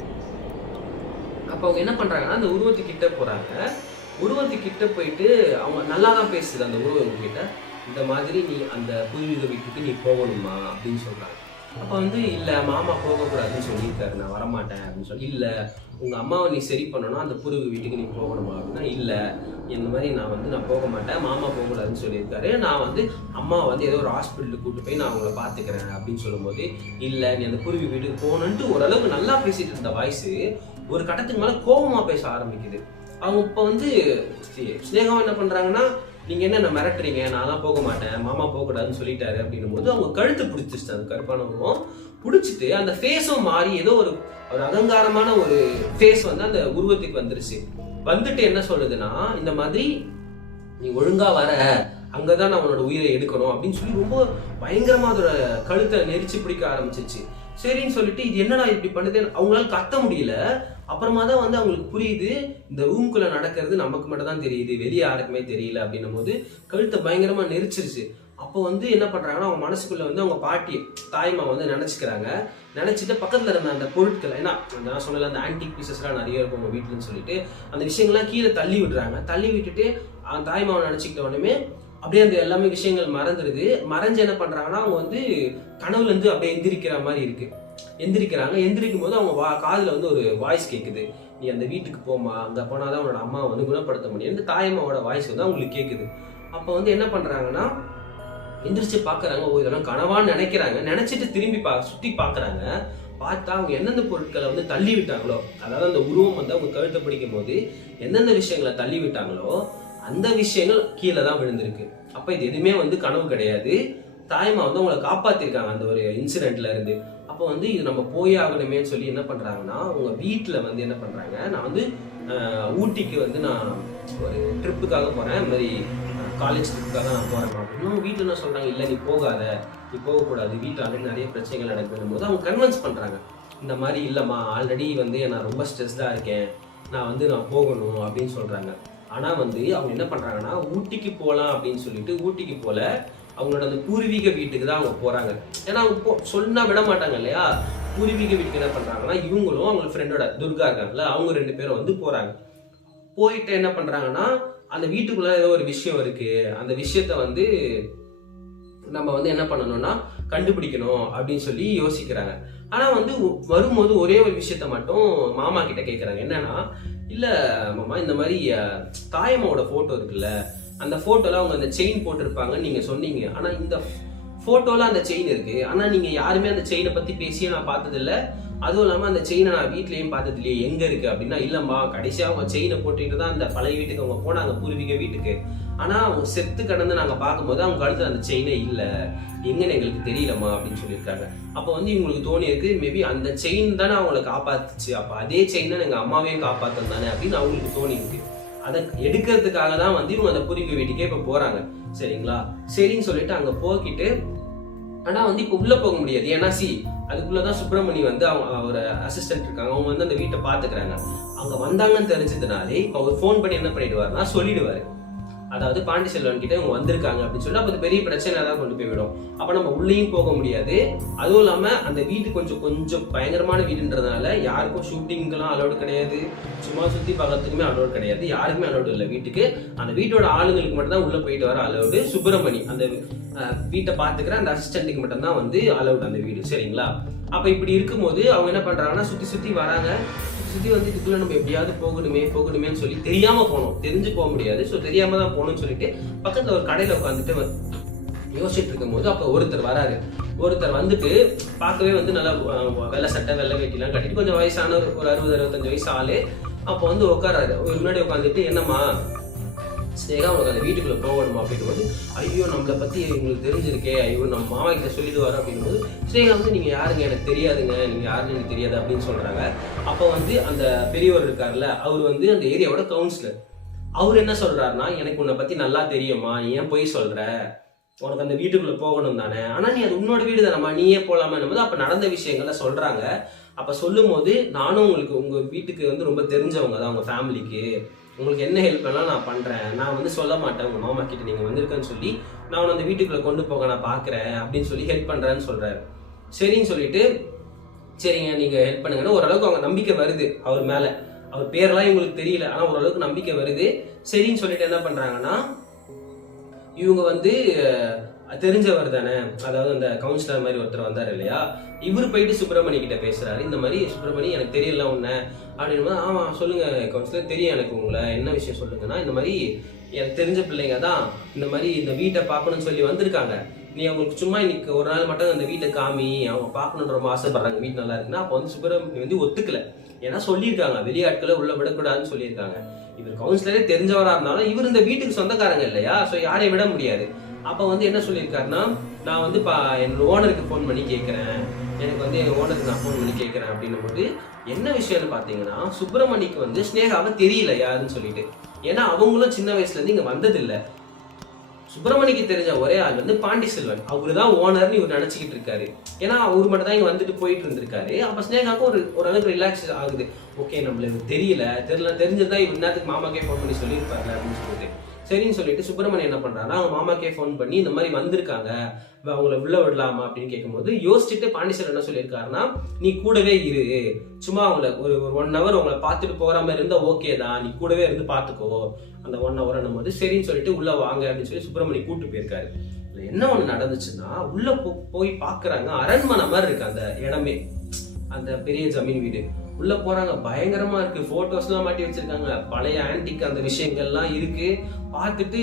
அப்ப அவங்க என்ன பண்றாங்கன்னா அந்த உருவத்துக்கிட்ட போறாங்க. உருவத்துக்கிட்ட போயிட்டு அவங்க நல்லா தான் பேசுது அந்த உருவம் கிட்ட, இந்த மாதிரி நீ அந்த பூர்வீக வீட்டுக்கு நீ போகணுமா அப்படின்னு சொல்றாங்க. அப்ப வந்து இல்ல மாமா போகக்கூடாதுன்னு சொல்லியிருக்காரு, நான் வரமாட்டேன் அப்படின்னு சொல்லி, இல்ல உங்க அம்மாவை நீ சரி பண்ணணும், அந்த பூர்வீக வீட்டுக்கு நீ போகணுமா அப்படின்னா, இல்ல இந்த மாதிரி நான் போக மாட்டேன், மாமா போகக்கூடாதுன்னு சொல்லியிருக்காரு, நான் வந்து அம்மாவை வந்து ஏதோ ஒரு ஹாஸ்பிட்டலுக்கு கூட்டு போய் நான் அவங்கள பாத்துக்கிறேன் அப்படின்னு சொல்லும் போது, இல்ல நீ அந்த பூர்வீக வீட்டுக்கு போகணுன்ட்டு ஓரளவுக்கு நல்லா பேசிட்டு இருந்த வாய்ஸ் ஒரு கட்டத்துக்கு மேல கோபமா பேச ஆரம்பிக்குது. அவங்க இப்ப வந்து ஸ்னேகா என்ன பண்றாங்கன்னா, நீங்க என்ன மிரட்டுறீங்க, நான்லாம் போக மாட்டேன், மாமா போக கூடாதுன்னு சொல்லிட்டாரு அப்படின்னும் போது அவங்க கழுத்து பிடிச்சிச்சு. அந்த கருப்பானவரும் பிடிச்சிட்டு அந்த ஃபேஸும் மாறி ஏதோ ஒரு அகங்காரமான ஒரு ஃபேஸ் வந்து அந்த உருவத்துக்கு வந்துருச்சு. வந்துட்டு என்ன சொல்லுதுன்னா, இந்த மாதிரி நீ ஒழுங்கா வர, அங்கதான் நான் உன்னோட உயிரை எடுக்கணும் அப்படின்னு சொல்லி ரொம்ப பயங்கரமா அதோட கழுத்தை நெரிச்சு பிடிக்க ஆரம்பிச்சிச்சு. சரின்னு சொல்லிட்டு இது என்னடா இப்படி பண்ணுது, அவங்களால கத்த முடியல. அப்புறமா தான் வந்து அவங்களுக்கு புரியுது, இந்த ரூம்குள்ள நடக்கிறது நமக்கு மட்டும் தான் தெரியுது, வெளியே யாருக்குமே தெரியல அப்படின்னும் போது கழுத்தை பயங்கரமா நெரிச்சிருச்சு. அப்போ வந்து என்ன பண்றாங்கன்னா அவங்க மனசுக்குள்ள வந்து அவங்க பாட்டி தாய்மா வந்து நினைச்சுக்கிறாங்க. நினைச்சிட்டு பக்கத்துல இருந்த அந்த பொருட்கள், ஏன்னா நான் சொன்னல அந்த ஆன்டிக் பீசஸ் எல்லாம் நிறைய இருக்கும் உங்க வீட்டுலன்னு சொல்லிட்டு அந்த விஷயங்கள்லாம் கீழே தள்ளி விடுறாங்க. தள்ளி விட்டுட்டு அந்த தாய்மாவை நினைச்சுக்கிட்ட உடனே அப்படியே அந்த எல்லாமே விஷயங்கள் மறந்துடுது. மறைஞ்சு என்ன பண்றாங்கன்னா அவங்க வந்து கனவுல இருந்து அப்படியே எந்திரிக்கிற மாதிரி இருக்கு. எந்திரிக்கிறாங்க. எந்திரிக்கும் போது அவங்க காதுல வந்து ஒரு வாய்ஸ் கேட்குது, நீ அந்த வீட்டுக்கு போமா, அங்க போனாதான் உன்னோட அம்மாவை வந்து குணப்படுத்த முடியும். தாயம்மாவோட வாய்ஸ் வந்து அவங்களுக்கு கேட்குது. அப்ப வந்து என்ன பண்றாங்கன்னா எந்திரிச்சு பாக்குறாங்க. ஓ இதெல்லாம் கனவான்னு நினைக்கிறாங்க. நினைச்சிட்டு திரும்பி சுத்தி பாக்குறாங்க. பார்த்தா அவங்க எந்தெந்த பொருட்களை வந்து தள்ளி விட்டாங்களோ, அதாவது அந்த உருவம் வந்து அவங்க கழுத்தை பிடிக்கும் போது எந்தெந்த விஷயங்களை தள்ளி விட்டாங்களோ அந்த விஷயங்கள் கீழே தான் விழுந்திருக்கு. அப்ப இது எதுவுமே வந்து கனவு கிடையாது. தாய்மா வந்து அவங்களை காப்பாத்திருக்காங்க அந்த ஒரு இன்சிடென்ட்ல இருந்து. அப்போ வந்து இது நம்ம போய் ஆகணுமே சொல்லி என்ன பண்றாங்கன்னா அவங்க வீட்டுல வந்து என்ன பண்றாங்க, நான் வந்து ஊட்டிக்கு வந்து நான் ஒரு ட்ரிப்புக்காக போறேன், இந்த மாதிரி காலேஜ் ட்ரிப்புக்காக நான் போறேன் அப்படின்னு வீட்டுல என்ன சொல்றாங்க, இல்ல நீ போகாத, நீ போகக்கூடாது, வீட்டுல ஆல்ரெடி நிறைய பிரச்சனைகள் நடக்கும் போது அவங்க கன்வின்ஸ் பண்றாங்க. இந்த மாதிரி இல்லம்மா, ஆல்ரெடி வந்து நான் ரொம்ப ஸ்ட்ரெஸ்டா இருக்கேன், நான் போகணும் அப்படின்னு சொல்றாங்க. ஆனா வந்து அவங்க என்ன பண்றாங்கன்னா ஊட்டிக்கு போகலாம் அப்படின்னு சொல்லிட்டு ஊட்டிக்கு போல அவங்களோட அந்த பூர்வீக வீட்டுக்கு தான் அவங்க போறாங்க. ஏன்னா அவங்க சொன்னா விட மாட்டாங்க இல்லையா. பூர்வீக வீட்டுக்கு என்ன பண்றாங்கன்னா இவங்களும் அவங்க ஃப்ரெண்டோட துர்கா இருக்காங்கல்ல, அவங்க 2 பேரும் வந்து போறாங்க. போயிட்டு என்ன பண்றாங்கன்னா அந்த வீட்டுக்குள்ள ஏதோ ஒரு விஷயம் இருக்கு, அந்த விஷயத்த வந்து நம்ம வந்து என்ன பண்ணணும்னா கண்டுபிடிக்கணும் அப்படின்னு சொல்லி யோசிக்கிறாங்க. ஆனா வந்து வரும்போது ஒரே ஒரு விஷயத்த மட்டும் மாமா கிட்ட கேட்கறாங்க. என்னன்னா, இல்ல மாமா, இந்த மாதிரி தாயம்மாவோட போட்டோ இருக்குல்ல, அந்த போட்டோல அவங்க அந்த செயின் போட்டிருப்பாங்க நீங்க சொன்னீங்க, ஆனா இந்த போட்டோல அந்த செயின் இருக்கு, ஆனா நீங்க யாருமே அந்த செயினை பத்தி பேசியே நான் பார்த்தது இல்ல, அதுவும் இல்லாம அந்த செயினை நான் வீட்லயும் பார்த்தது இல்லையே, எங்க இருக்கு அப்படின்னா, இல்லம்மா கடைசியா அவங்க செயினை போட்டுட்டு தான் அந்த பழைய வீட்டுக்கு அவங்க போனாங்க, பூர்வீக வீட்டுக்கு. ஆனா அவங்க செத்து கடந்து நாங்க பார்க்கும்போது அவங்க கழுத்துல அந்த செயினே இல்ல, எங்கன்னு எங்களுக்கு தெரியலம்மா அப்படின்னு சொல்லியிருக்காங்க. அப்ப வந்து இவங்களுக்கு தோணி இருக்கு, மேபி அந்த செயின் தானே அவங்களை காப்பாத்துச்சு, அப்ப அதே செயின் தான் எங்க அம்மாவையும் காப்பாத்தம் தானே அப்படின்னு அவங்களுக்கு தோணி இருக்கு. அதை எடுக்கிறதுக்காக தான் வந்து இவங்க அந்த பூர்வீக வீட்டுக்கே இப்ப போறாங்க. சரிங்களா, சரின்னு சொல்லிட்டு அங்க போக்கிட்டு, ஆனா வந்து இப்ப உள்ள போக முடியாது. ஏன்னா அதுக்குள்ளதான் சுப்பிரமணி வந்து அவங்க ஒரு அசிஸ்டன்ட் இருக்காங்க, அவங்க வந்து அந்த வீட்டை பாத்துக்கிறாங்க. அங்க வந்தாங்கன்னு தெரிஞ்சதுனாலே இப்ப அவர் போன் பண்ணி என்ன பண்ணிடுவாருன்னா சொல்லிடுவாரு, அதாவது பாண்டிச்செல்வன் கிட்ட இவங்க வந்திருக்காங்க அப்படின்னு சொல்லி. அப்ப பெரிய பிரச்சனை தான் கொண்டு போய் விடும். அப்ப நம்ம உள்ளேயும் போக முடியாது. அதுவும் இல்லாம அந்த வீட்டு கொஞ்சம் பயங்கரமான வீடுன்றதுனால யாருக்கும் ஷூட்டிங்லாம் அலோடு கிடையாது, சும்மா சுத்தி பார்க்கறதுக்குமே அலோடு கிடையாது, யாருக்குமே அலோடு இல்லை வீட்டுக்கு. அந்த வீட்டோட ஆளுங்களுக்கு மட்டும் தான் உள்ள போயிட்டு வர அலோடு. சுப்பிரமணி அந்த வீட்டை பாத்துக்கிற அந்த அசிஸ்டன்ட்டுக்கு மட்டும் தான் வந்து அலோடு அந்த வீடு. சரிங்களா, அப்ப இப்படி இருக்கும்போது அவங்க என்ன பண்றாங்கன்னா சுத்தி வராங்க. சுத்தி வந்து இதுக்குள்ள நம்ம எப்படியாவது போகணுமேன்னு சொல்லி தெரியாம போனோம், தெரிஞ்சு போக முடியாது, ஸோ தெரியாம தான் போகணும்னு சொல்லிட்டு பக்கத்துல ஒரு கடையில உட்காந்துட்டு யோசிச்சுட்டு இருக்கும் போது அப்ப ஒருத்தர் வராரு. ஒருத்தர் வந்துட்டு பார்க்கவே வந்து நல்லா வெள்ளை சட்டை வெள்ளை வேட்டிலாம் கட்டிட்டு கொஞ்சம் வயசான ஒரு 60-65 வயசு ஆளு. அப்போ வந்து உட்காராரு. முன்னாடி உட்காந்துட்டு, என்னம்மா ஸ்னேகா உங்களுக்கு அந்த வீட்டுக்குள்ள போகணுமா அப்படின்னும் போது, ஐயோ நம்மளை பத்தி உங்களுக்கு தெரிஞ்சிருக்கே, ஐயோ நம்ம மாமா கிட்ட சொல்லிடுவாரு அப்படின்னும் போது, ஸ்னேகா வந்து நீங்க யாருங்க, எனக்கு தெரியாதுங்க, நீங்க யாருன்னு எனக்கு தெரியாது அப்படின்னு சொல்றாங்க. அப்போ வந்து அந்த பெரியவர் இருக்காருல்ல, அவர் வந்து அந்த ஏரியாவோட கவுன்சிலர். அவர் என்ன சொல்றாருன்னா, எனக்கு உன்னை பத்தி நல்லா தெரியுமா, நீ ஏன் போய் சொல்ற, உனக்கு அந்த வீட்டுக்குள்ள போகணும் தானே, ஆனா நீ அது உன்னோட வீடு தானம்மா, நீயே போலாமா. அப்ப நடந்த விஷயங்களை சொல்றாங்க. அப்ப சொல்லும் போது, நானும் உங்களுக்கு உங்க வீட்டுக்கு வந்து ரொம்ப தெரிஞ்சவங்க தான், உங்க ஃபேமிலிக்கு, உங்களுக்கு என்ன ஹெல்ப் பண்ணலாம் நான் பண்ணுறேன், நான் வந்து சொல்ல மாட்டேன் உங்கள் மாமா கிட்ட நீங்கள் வந்திருக்கேன்னு சொல்லி நான் உன்னை அந்த வீட்டுக்குள்ளே கொண்டு போக நான் பார்க்குறேன் அப்படின்னு சொல்லி ஹெல்ப் பண்ணுறேன்னு சொல்கிறாரு. சரின்னு சொல்லிட்டு சரிங்க நீங்கள் ஹெல்ப் பண்ணுங்கன்னா ஓரளவுக்கு அவங்க நம்பிக்கை வருது அவர் மேலே. அவர் பேரெல்லாம் இவங்களுக்கு தெரியல, ஆனால் ஓரளவுக்கு நம்பிக்கை வருது. சரின்னு சொல்லிட்டு என்ன பண்ணுறாங்கன்னா இவங்க வந்து தெரிஞ்சவர் தானே, அதாவது அந்த கவுன்சிலர் மாதிரி ஒருத்தர் வந்தார் இல்லையா, இவர் போயிட்டு சுப்பிரமணி கிட்ட பேசுறாரு. இந்த மாதிரி சுப்பிரமணி எனக்கு தெரியல உன்ன அப்படின்னு. ஆமா சொல்லுங்க கவுன்சிலர், தெரியும் எனக்கு உங்களை, என்ன விஷயம் சொல்லுங்கன்னா இந்த மாதிரி எனக்கு தெரிஞ்ச பிள்ளைங்க தான் இந்த மாதிரி இந்த வீட்டை பார்க்கணும்னு சொல்லி வந்திருக்காங்க. நீ அவங்களுக்கு சும்மா இன்னைக்கு ஒரு நாள் மட்டும் அந்த வீட்டை காமி, அவங்க பார்க்கணுன்ற ரொம்ப ஆசைப்படுறாங்க, வீட்டு நல்லா இருக்குன்னா. அப்போ வந்து சுப்பிரமணி வந்து ஒத்துக்கல. ஏன்னா சொல்லியிருக்காங்க வெளியாட்களை உள்ள விடக்கூடாதுன்னு சொல்லியிருக்காங்க. இவர் கவுன்சிலரே தெரிஞ்சவராக இருந்தாலும் இவர் இந்த வீட்டுக்கு சொந்தக்காரங்க இல்லையா, ஸோ யாரையும் விட முடியாது. அப்போ வந்து என்ன சொல்லியிருக்காருன்னா நான் வந்து என்னோட ஓனருக்கு ஃபோன் பண்ணி கேட்குறேன், எனக்கு வந்து என் ஓனருக்கு நான் ஃபோன் பண்ணி கேட்குறேன் அப்படின்னும் போது என்ன விஷயம்னு பார்த்தீங்கன்னா சுப்பிரமணிக்கு வந்து ஸ்னேகாவை தெரியல யாருன்னு சொல்லிட்டு. ஏன்னா அவங்களும் சின்ன வயசுலேருந்து இங்கே வந்ததில்லை. சுப்பிரமணிக்கு தெரிஞ்ச ஒரே ஆள் வந்து பாண்டி செல்வன், அவரு தான் ஓனர்னு இவர் நினைச்சுக்கிட்டு இருக்காரு. ஏன்னா அவரு மட்டும் தான் இங்க வந்துட்டு போயிட்டு இருந்திருக்காரு. அப்ப ஸ்னேகாவுக்கும் ஓரளவுக்கு ரிலாக்ஸ் ஆகுது. ஓகே நம்மளுக்கு தெரிஞ்சிருந்தா இவர் நேரத்துக்கு மாமாக்கே ஃபோன் பண்ணி சொல்லியிருப்பாரு அப்படின்னு சொல்லிட்டு சரின்னு சொல்லிட்டு சுப்பிரமணியம் என்ன பண்றாருன்னா அவங்க மாமாக்கே ஃபோன் பண்ணி இந்த மாதிரி வந்திருக்காங்க, அவங்கள உள்ள விடலாமா அப்படின்னு கேட்கும்போது யோசிச்சுட்டு பாண்டிச்சேரி என்ன சொல்லியிருக்காருன்னா நீ கூடவே இரு, சும்மா அவங்கள ஒரு 1 hour அவங்கள பார்த்துட்டு போற மாதிரி இருந்தா ஓகே தான், நீ கூடவே இருந்து பார்த்துக்கோ அந்த 1 hour போது சரின்னு சொல்லிட்டு உள்ள வாங்க அப்படின்னு சொல்லி சுப்பிரமணியம் கூட்டு போயிருக்காரு. என்ன ஒண்ணு நடந்துச்சுன்னா உள்ள போய் பாக்குறாங்க, அரண்மனை மாதிரி இருக்கு அந்த இடமே, அந்த பெரிய ஜமீன் வீடு. உள்ள போறாங்க, பயங்கரமா இருக்கு, போட்டோஸ் எல்லாம் மாட்டி வச்சிருக்காங்க, பழைய ஆன்டிக் அந்த விஷயங்கள்லாம் இருக்கு. பார்த்துட்டு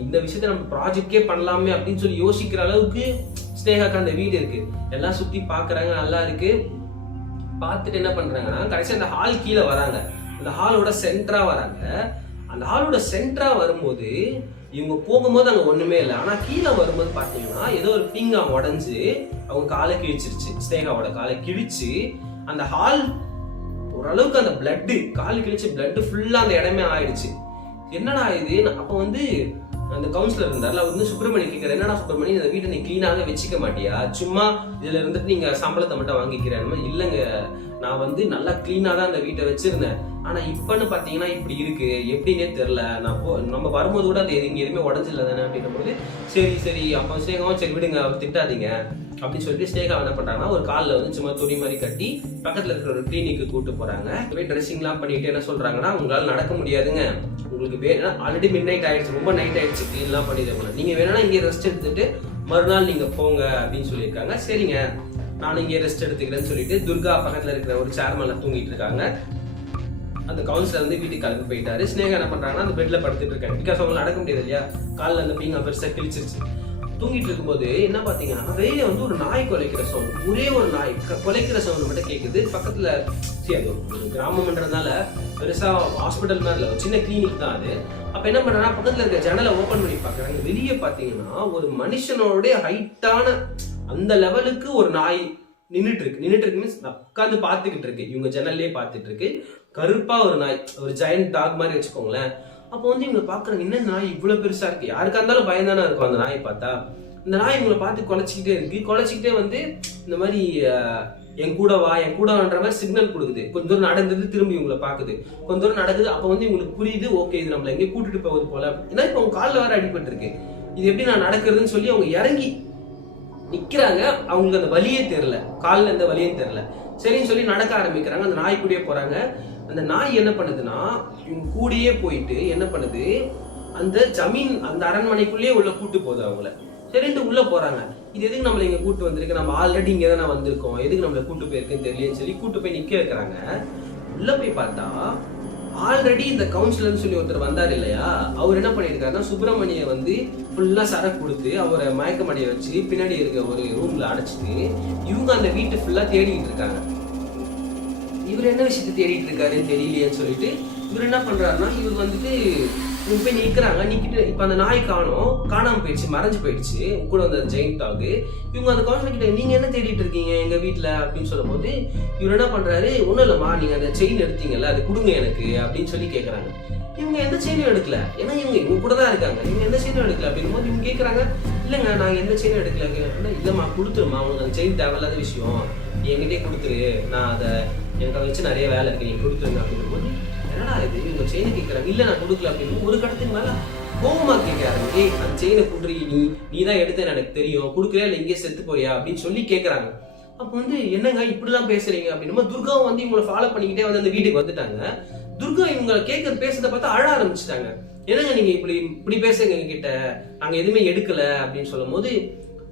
இந்த விஷயத்த நம்ம ப்ராஜெக்டே பண்ணலாமே அப்படின்னு சொல்லி யோசிக்கிற அளவுக்கு ஸ்னேகாக்கு அந்த வீடு இருக்கு. எல்லாம் சுத்தி பாக்குறாங்க, நல்லா இருக்கு. பார்த்துட்டு என்ன பண்றாங்கன்னா கடைசி அந்த ஹால் கீழே வராங்க, அந்த ஹாலோட சென்டரா வராங்க. அந்த ஹாலோட சென்டரா வரும்போது இவங்க போகும்போது அங்க ஒண்ணுமே இல்லை, ஆனா கீழே வரும்போது பாத்தீங்கன்னா ஏதோ ஒரு பீங்கா உடஞ்சு அவங்க காலை கிழிச்சிருச்சு. ஸ்னேகாவோட காலை கிழிச்சு அந்த ஹால் ஓரளவுக்கு அந்த பிளட் கால் கிழிச்சு பிளட் ஃபுல்லா அந்த இடமே ஆயிடுச்சு. என்னடா இது? அப்ப வந்து அந்த கவுன்சிலர் இருந்தார்ல, அவர் வந்து சுப்பிரமணி கேட்கிறார், என்னடா சுப்பிரமணி இந்த வீட்டை நீ கிளீனாக வச்சுக்க மாட்டியா, சும்மா இதுல இருந்துட்டு நீங்க சம்பளத்தை மட்டும் வாங்கிக்கிறேன். இல்லைங்க நான் வந்து நல்லா கிளீனா தான் அந்த வீட்டை வச்சிருந்தேன், ஆனா இப்பன்னு பாத்தீங்கன்னா இப்படி இருக்கு, எப்படின்னே தெரியல. நம்ம வரும்போது கூட அது இங்க எதுவுமே உடஞ்சில்ல தானே அப்படின்னும் போது சரி அப்ப ஸ்னேகாவும் சரி விடுங்க அவர் திட்டாதீங்க அப்படின்னு சொல்லிட்டு ஸ்னேகா என்ன பண்றாங்கன்னா ஒரு காலில் வந்து சும்மா துணி மாதிரி கட்டி பக்கத்துல இருக்கிற ஒரு கிளினிக்கு கூட்டு போறாங்க. போய் ட்ரெஸ்ஸிங்லாம் பண்ணிட்டு என்ன சொல்றாங்கன்னா உங்களால நடக்க முடியாதுங்க, உங்களுக்கு வேணா ஆல்ரெடி மிட் நைட் ஆயிடுச்சு, ரொம்ப நைட் ஆயிடுச்சு, கிளீன்லாம் பண்ணிடுவாங்க, நீங்க வேணா இங்கே ரெஸ்ட் எடுத்துட்டு மறுநாள் நீங்க போங்க அப்படின்னு சொல்லியிருக்காங்க. சரிங்க நான் இங்கே ரெஸ்ட் எடுத்துக்கிறேன்னு சொல்லிட்டு துர்கா பக்கத்துல இருக்கிற ஒரு சேர் மேல தூங்கிட்டு இருக்காங்க. அந்த கவுன்சிலர் வந்து வீட்டுக்கு கிளம்பி போயிட்டாரு. ஸ்னேகா என்ன பண்றாங்கன்னா அந்த பெட்ல படுத்துட்டு இருக்காங்க. பிகாஸ் அவங்க நடக்க முடியாது இல்லையா, காலில் அந்த பீங்கா பெருசா கிழிச்சிருச்சு. தூங்கிட்டு இருக்கும்போது என்ன பாத்தீங்கன்னா வெளியே வந்து ஒரு நாய் குலைக்கிற சவுண்ட், ஒரே ஒரு நாய் குலைக்கிற சவுண்ட் மட்டும் கேட்குது. பக்கத்துல அது ஒரு கிராமம்ன்றதுனால பெருசா ஹாஸ்பிட்டல் மாதிரி இல்லை, ஒரு சின்ன கிளினிக் தான் அது. அப்ப என்ன பண்றாங்கன்னா பக்கத்துல இருக்க ஜன்னலை ஓபன் பண்ணி பாக்குறாங்க. வெளியே பாத்தீங்கன்னா ஒரு மனுஷனோட ஹைட்டான அந்த லெவலுக்கு ஒரு நாய் நின்றுட்டு இருக்கு மீன்ஸ் உட்காந்து பாத்துக்கிட்டு இருக்கு, இவங்க ஜன்னல்லே பாத்துட்டு இருக்கு. கருப்பா ஒரு நாய், ஒரு ஜெயண்ட் டாக் மாதிரி வச்சுக்கோங்களேன். அப்போ வந்து இவங்க பாக்குறாங்க, என்ன நாய் இவ்வளவு பெருசா இருக்கு, யாருக்கா இருந்தாலும் பயந்தானே இருக்கும் அந்த நாயை பார்த்தா. இந்த நாய் இவங்களை பார்த்து குலைச்சிக்கிட்டே வந்து இந்த மாதிரி என் கூட வான்ற மாதிரி சிக்னல் கொடுக்குது. கொஞ்ச தூரம் நடந்தது, திரும்பி இவங்களை பாக்குது, கொஞ்ச தூரம் நடக்குது. அப்போ வந்து இவங்களுக்கு புரியுது, ஓகே இது நம்மள எங்கே கூட்டிட்டு போகுது போல. ஏன்னா இப்போ அவங்க காலில் வேற அடிபட்டு இருக்கு, இது எப்படி நான் நடக்கிறதுன்னு சொல்லி அவங்க இறங்கி நிக்கிறாங்க. அவங்களுக்கு அந்த வலியே தெரியல, காலில் எந்த வலியும் தெரியல. சரின்னு சொல்லி நடக்க ஆரம்பிக்கிறாங்க. அந்த நாய் கூடயே போறாங்க. அந்த நாய் என்ன பண்ணுதுன்னா இவங்க கூடயே போயிட்டு என்ன பண்ணுது, அந்த ஜமீன் அந்த அரண்மனைக்குள்ளேயே உள்ள கூட்டு போகுது அவங்கள. சரின்ட்டு உள்ள போறாங்க. இது எதுக்கு நம்மள இங்க கூட்டு வந்திருக்கு, நம்ம ஆல்ரெடி இங்க தானே வந்திருக்கோம், எதுக்கு நம்மள கூட்டு போயிருக்குன்னு தெரியலன்னு சொல்லி கூட்டு போய் நிக்க வைக்கிறாங்க. உள்ள போய் பார்த்தா ஆல்ரெடி இந்த கவுன்சிலர்னு சொல்லி ஒருத்தர் வந்தார் இல்லையா, அவர் என்ன பண்ணியிருக்காருன்னா சுப்பிரமணிய வந்து ஃபுல்லா சரக்கு கொடுத்து அவரை மயக்கமடைய வச்சு பின்னாடி இருக்க ஒரு ரூம்ல அடைச்சிட்டு இவங்க அந்த வீட்டை ஃபுல்லா தேடிட்டு இருக்காங்க. இவர் என்ன விஷயத்தை தேடிட்டு இருக்காருன்னு தெரியலையேன்னு சொல்லிட்டு இவர் என்ன பண்றாருன்னா இவர் வந்துட்டு இவங்க போய் நிற்கிறாங்க. நிக்கிட்டு இப்ப அந்த நாய் காணாம போயிடுச்சு, மறைஞ்சு போயிடுச்சு கூட அந்த ஜெயின் டாக். இவங்க அந்த கவுன்சிலர் கிட்ட நீங்க என்ன தேடிட்டு இருக்கீங்க எங்க வீட்டுல அப்படின்னு சொல்லும் போது இவர் என்ன பண்றாரு, ஒண்ணும் இல்லம்மா நீங்க அந்த செயின் எடுத்தீங்கல்ல அது கொடுங்க எனக்கு அப்படின்னு சொல்லி கேட்கறாங்க. இவங்க எந்த செயினும் எடுக்கல, ஏன்னா இவங்க கூட தான் இருக்காங்க, இவங்க எந்த செயினும் எடுக்கல அப்படின்னும் போது இவங்க கேட்கறாங்க, இல்லைங்க நாங்க எந்த செயினும் எடுக்கல. இல்லம்மா கொடுத்துருமா, உங்களுக்கு அந்த செயின் தேவையில்லாத விஷயம், என்கிட்டே கொடுத்துரு, நான் அதை எனக்கு அதை வச்சு நிறைய வேலை இருக்கு, நீங்க கொடுத்துருங்க அப்படின்னும் போது என்னடா இது இவங்க செயினை கேட்குறாங்க, இல்லை நான் கொடுக்கல அப்படின்னு ஒரு கடத்துக்கு மேலே கோவமா கேட்குறாங்க. ஏய் அந்த செயினை கொடுறி, நீ தான் எடுத்தேன்னு எனக்கு தெரியும், கொடுக்கலையா இல்லை இங்கே செத்து போறியா அப்படின்னு சொல்லி கேட்குறாங்க. அப்போ வந்து என்னங்க இப்படிலாம் பேசுறீங்க அப்படின்னா துர்காவும் வந்து இவங்களை ஃபாலோ பண்ணிக்கிட்டே வந்து அந்த வீட்டுக்கு வந்துட்டாங்க. துர்கா இவங்களை பேசுறதை பார்த்து அழ ஆரம்பிச்சுட்டாங்க. என்னங்க நீங்க இப்படி பேசுங்க எங்ககிட்ட, நாங்க எதுவுமே எடுக்கல அப்படின்னு சொல்லும் போது,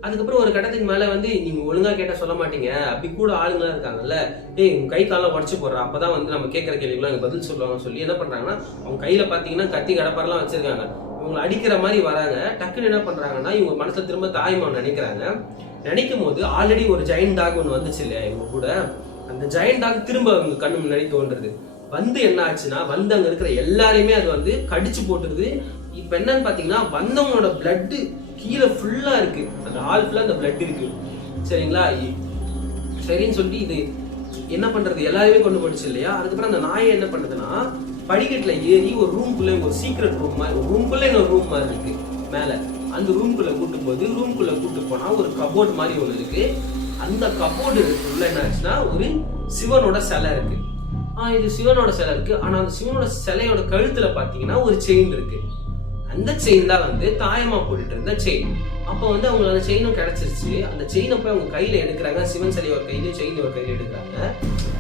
அதுக்கப்புறம் ஒரு கட்டத்துக்கு மேல வந்து நீங்க ஒழுங்கா கேட்ட சொல்ல மாட்டீங்க, அப்படி கூட ஆளுங்களா இருக்காங்கல்ல, ஏய் உங்க கை காலம் உடச்சு போடுற, அப்பதான் வந்து நம்ம கேட்கற கேள்விகளும் எனக்கு பதில் சொல்லுவாங்கன்னு சொல்லி என்ன பண்றாங்கன்னா, அவங்க கையில பாத்தீங்கன்னா கத்தி கடப்பாரெல்லாம் வச்சிருக்காங்க. இவங்களை அடிக்கிற மாதிரி வராங்க. டக்குன்னு என்ன பண்றாங்கன்னா, இவங்க மனசுல திரும்ப தாய்மான் நினைக்கிறாங்க. நினைக்கும் போது ஆல்ரெடி ஒரு ஜெயண்ட் டாக் ஒன்று வந்துச்சு இல்லையா இவங்க கூட, அந்த ஜெயண்ட் டாக் திரும்ப அவங்க கண்ணு முன்னாடி தோன்றுறது. வந்து என்ன ஆச்சுன்னா, வந்து அங்க இருக்கிற எல்லாரையுமே அது வந்து கடிச்சு போட்டுருது. இப்ப என்னன்னு பாத்தீங்கன்னா, வந்தவங்களோட பிளட் கீழே ஃபுல்லா இருக்கு, அந்த ஆள் ஃபுல்லா அந்த பிளட் இருக்கு. சரிங்களா, சரின்னு சொல்லி இது என்ன பண்றது, எல்லாருமே கொண்டு போயிடுச்சு இல்லையா. அதுக்கப்புறம் அந்த நாயை என்ன பண்ணுதுன்னா, படிக்கட்டுல ஏறி ஒரு ரூம்குள்ள, ஒரு சீக்ரெட் ரூம் மாதிரி, ஒரு ரூம்குள்ள இன்னொரு ரூம் மாதிரி இருக்கு மேல, அந்த ரூம்குள்ள கூட்டு போனா ஒரு கபோர்டு மாதிரி ஒண்ணு இருக்கு. அந்த கபோர்டு உள்ள என்ன ஆச்சுன்னா, ஒரு சிவனோட சிலை இருக்கு. இது சிவனோட சிலை இருக்கு. ஆனா அந்த சிவனோட சிலையோட கழுத்துல பாத்தீங்கன்னா ஒரு செயின் இருக்கு. அந்த செயின் தான் வந்து தாயமா போட்டுட்டு இருந்த செயின். அப்போ வந்து அவங்க அந்த செயினும் கிடைச்சிருச்சு. அந்த செயினை போய் அவங்க கையில எடுக்கிறாங்க. சிவன் சிலை ஒரு கையில, செயின் ஒரு கையில எடுக்கிறாங்க.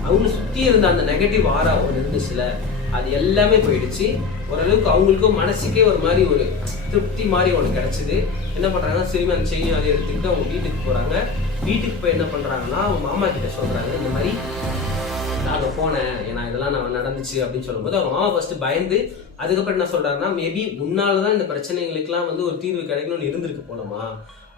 அவங்க சுத்தி இருந்த அந்த நெகட்டிவ் ஆரா ஒன்று இருந்துச்சுல, அது எல்லாமே போயிடுச்சு. ஓரளவுக்கு அவங்களுக்கும் மனசுக்கே ஒரு மாதிரி ஒரு திருப்தி மாதிரி ஒன்று கிடைச்சிது. என்ன பண்றாங்கன்னா, சரி அந்த செயின் அதை எடுத்துக்கிட்டு அவங்க வீட்டுக்கு போறாங்க. வீட்டுக்கு போய் என்ன பண்றாங்கன்னா, அவங்க மாமா கிட்ட சொல்றாங்க, இந்த மாதிரி நான் அங்கே போனேன், ஏன்னா இதெல்லாம் நான் நடந்துச்சு அப்படின்னு சொல்லும்போது அவங்க மாமா ஃபர்ஸ்ட் பயந்து, அதுக்கப்புறம் என்ன சொல்றாருன்னா, மேபி முன்னாலதான் இந்த பிரச்சனைகளுக்கெல்லாம் வந்து ஒரு தீர்வு கிடைக்கணும்னு இருந்திருக்கு போலமா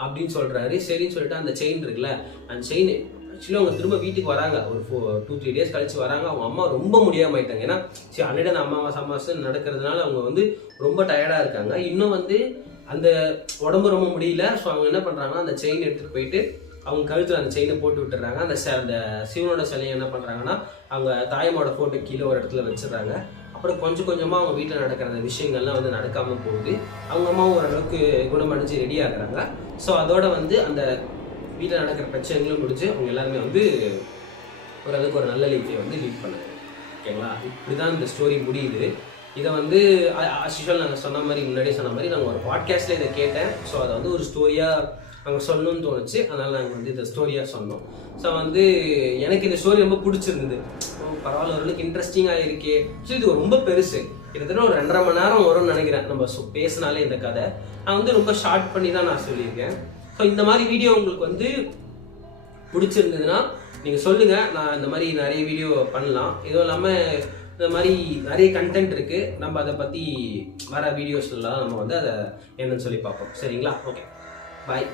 அப்படின்னு சொல்றாரு. சரின்னு சொல்லிட்டு அந்த செயின் இருக்குல்ல, அந்த செயின் ஆக்சுவலி அவங்க திரும்ப வீட்டுக்கு வராங்க. ஒரு 2-3 டேஸ் கழிச்சு வராங்க. அவங்க அம்மா ரொம்ப முடியாம ஆயிட்டாங்க. ஏன்னா சரி ஆல்ரெடி அந்த அமாவாசை நடக்கிறதுனால அவங்க வந்து ரொம்ப டயர்டா இருக்காங்க. இன்னும் வந்து அந்த உடம்பு ரொம்ப முடியல. ஸோ அவங்க என்ன பண்றாங்கன்னா, அந்த செயின் எடுத்துட்டு போயிட்டு அவங்க கழுத்துல அந்த செயினை போட்டு விட்டுறாங்க. அந்த சிவனோட சிலையை என்ன பண்றாங்கன்னா, அவங்க தாயமோட போட்டோ கீழே ஒரு இடத்துல வச்சிடறாங்க. அப்புறம் கொஞ்சம் கொஞ்சமா அவங்க வீட்டில் நடக்கிற அந்த விஷயங்கள்லாம் வந்து நடக்காம போகுது. அவங்க அம்மாவும் ஓரளவுக்கு குணமடைஞ்சு ரெடி ஆகுறாங்க. ஸோ அதோட வந்து அந்த வீட்டில் நடக்கிற பிரச்சனைகளும் முடிஞ்சு அவங்க எல்லாருமே வந்து ஓரளவுக்கு ஒரு நல்ல லைஃபை வந்து லீட் பண்ணாங்க. ஓகேங்களா, இப்படிதான் இந்த ஸ்டோரி முடியுது. இதை வந்து ஆக்சுவலாக நாங்கள் சொன்ன மாதிரி, முன்னாடியே சொன்ன மாதிரி, நாங்கள் ஒரு பாட்காஸ்ட்ல இதை கேட்டேன். ஸோ அதை வந்து ஒரு ஸ்டோரியா நாங்கள் சொல்லணும்னு தோணுச்சு. அதனால நாங்கள் வந்து இந்த ஸ்டோரியாக சொன்னோம். ஸோ வந்து எனக்கு இந்த ஸ்டோரி ரொம்ப பிடிச்சிருந்தது. பரவாயில்ல, ஓரளவுக்கு இன்ட்ரெஸ்டிங்காக இருக்கே. ஸோ இது ரொம்ப பெருசு, கிட்டத்தட்ட ஒரு 2.5 மணி நேரம் வரும்னு நினைக்கிறேன் நம்ம பேசினாலே இந்த கதை. நான் வந்து ரொம்ப ஷார்ட் பண்ணி தான் நான் சொல்லியிருக்கேன். ஸோ இந்த மாதிரி வீடியோ உங்களுக்கு வந்து பிடிச்சிருந்ததுன்னா நீங்கள் சொல்லுங்கள். நான் இந்த மாதிரி நிறைய வீடியோ பண்ணலாம். இதுவும் இல்லாமல் இந்த மாதிரி நிறைய கண்டென்ட் இருக்குது. நம்ம அதை பற்றி வர வீடியோஸ்லாம் நம்ம வந்து அதை என்னன்னு சொல்லி பார்ப்போம். சரிங்களா, ஓகே, பாய்.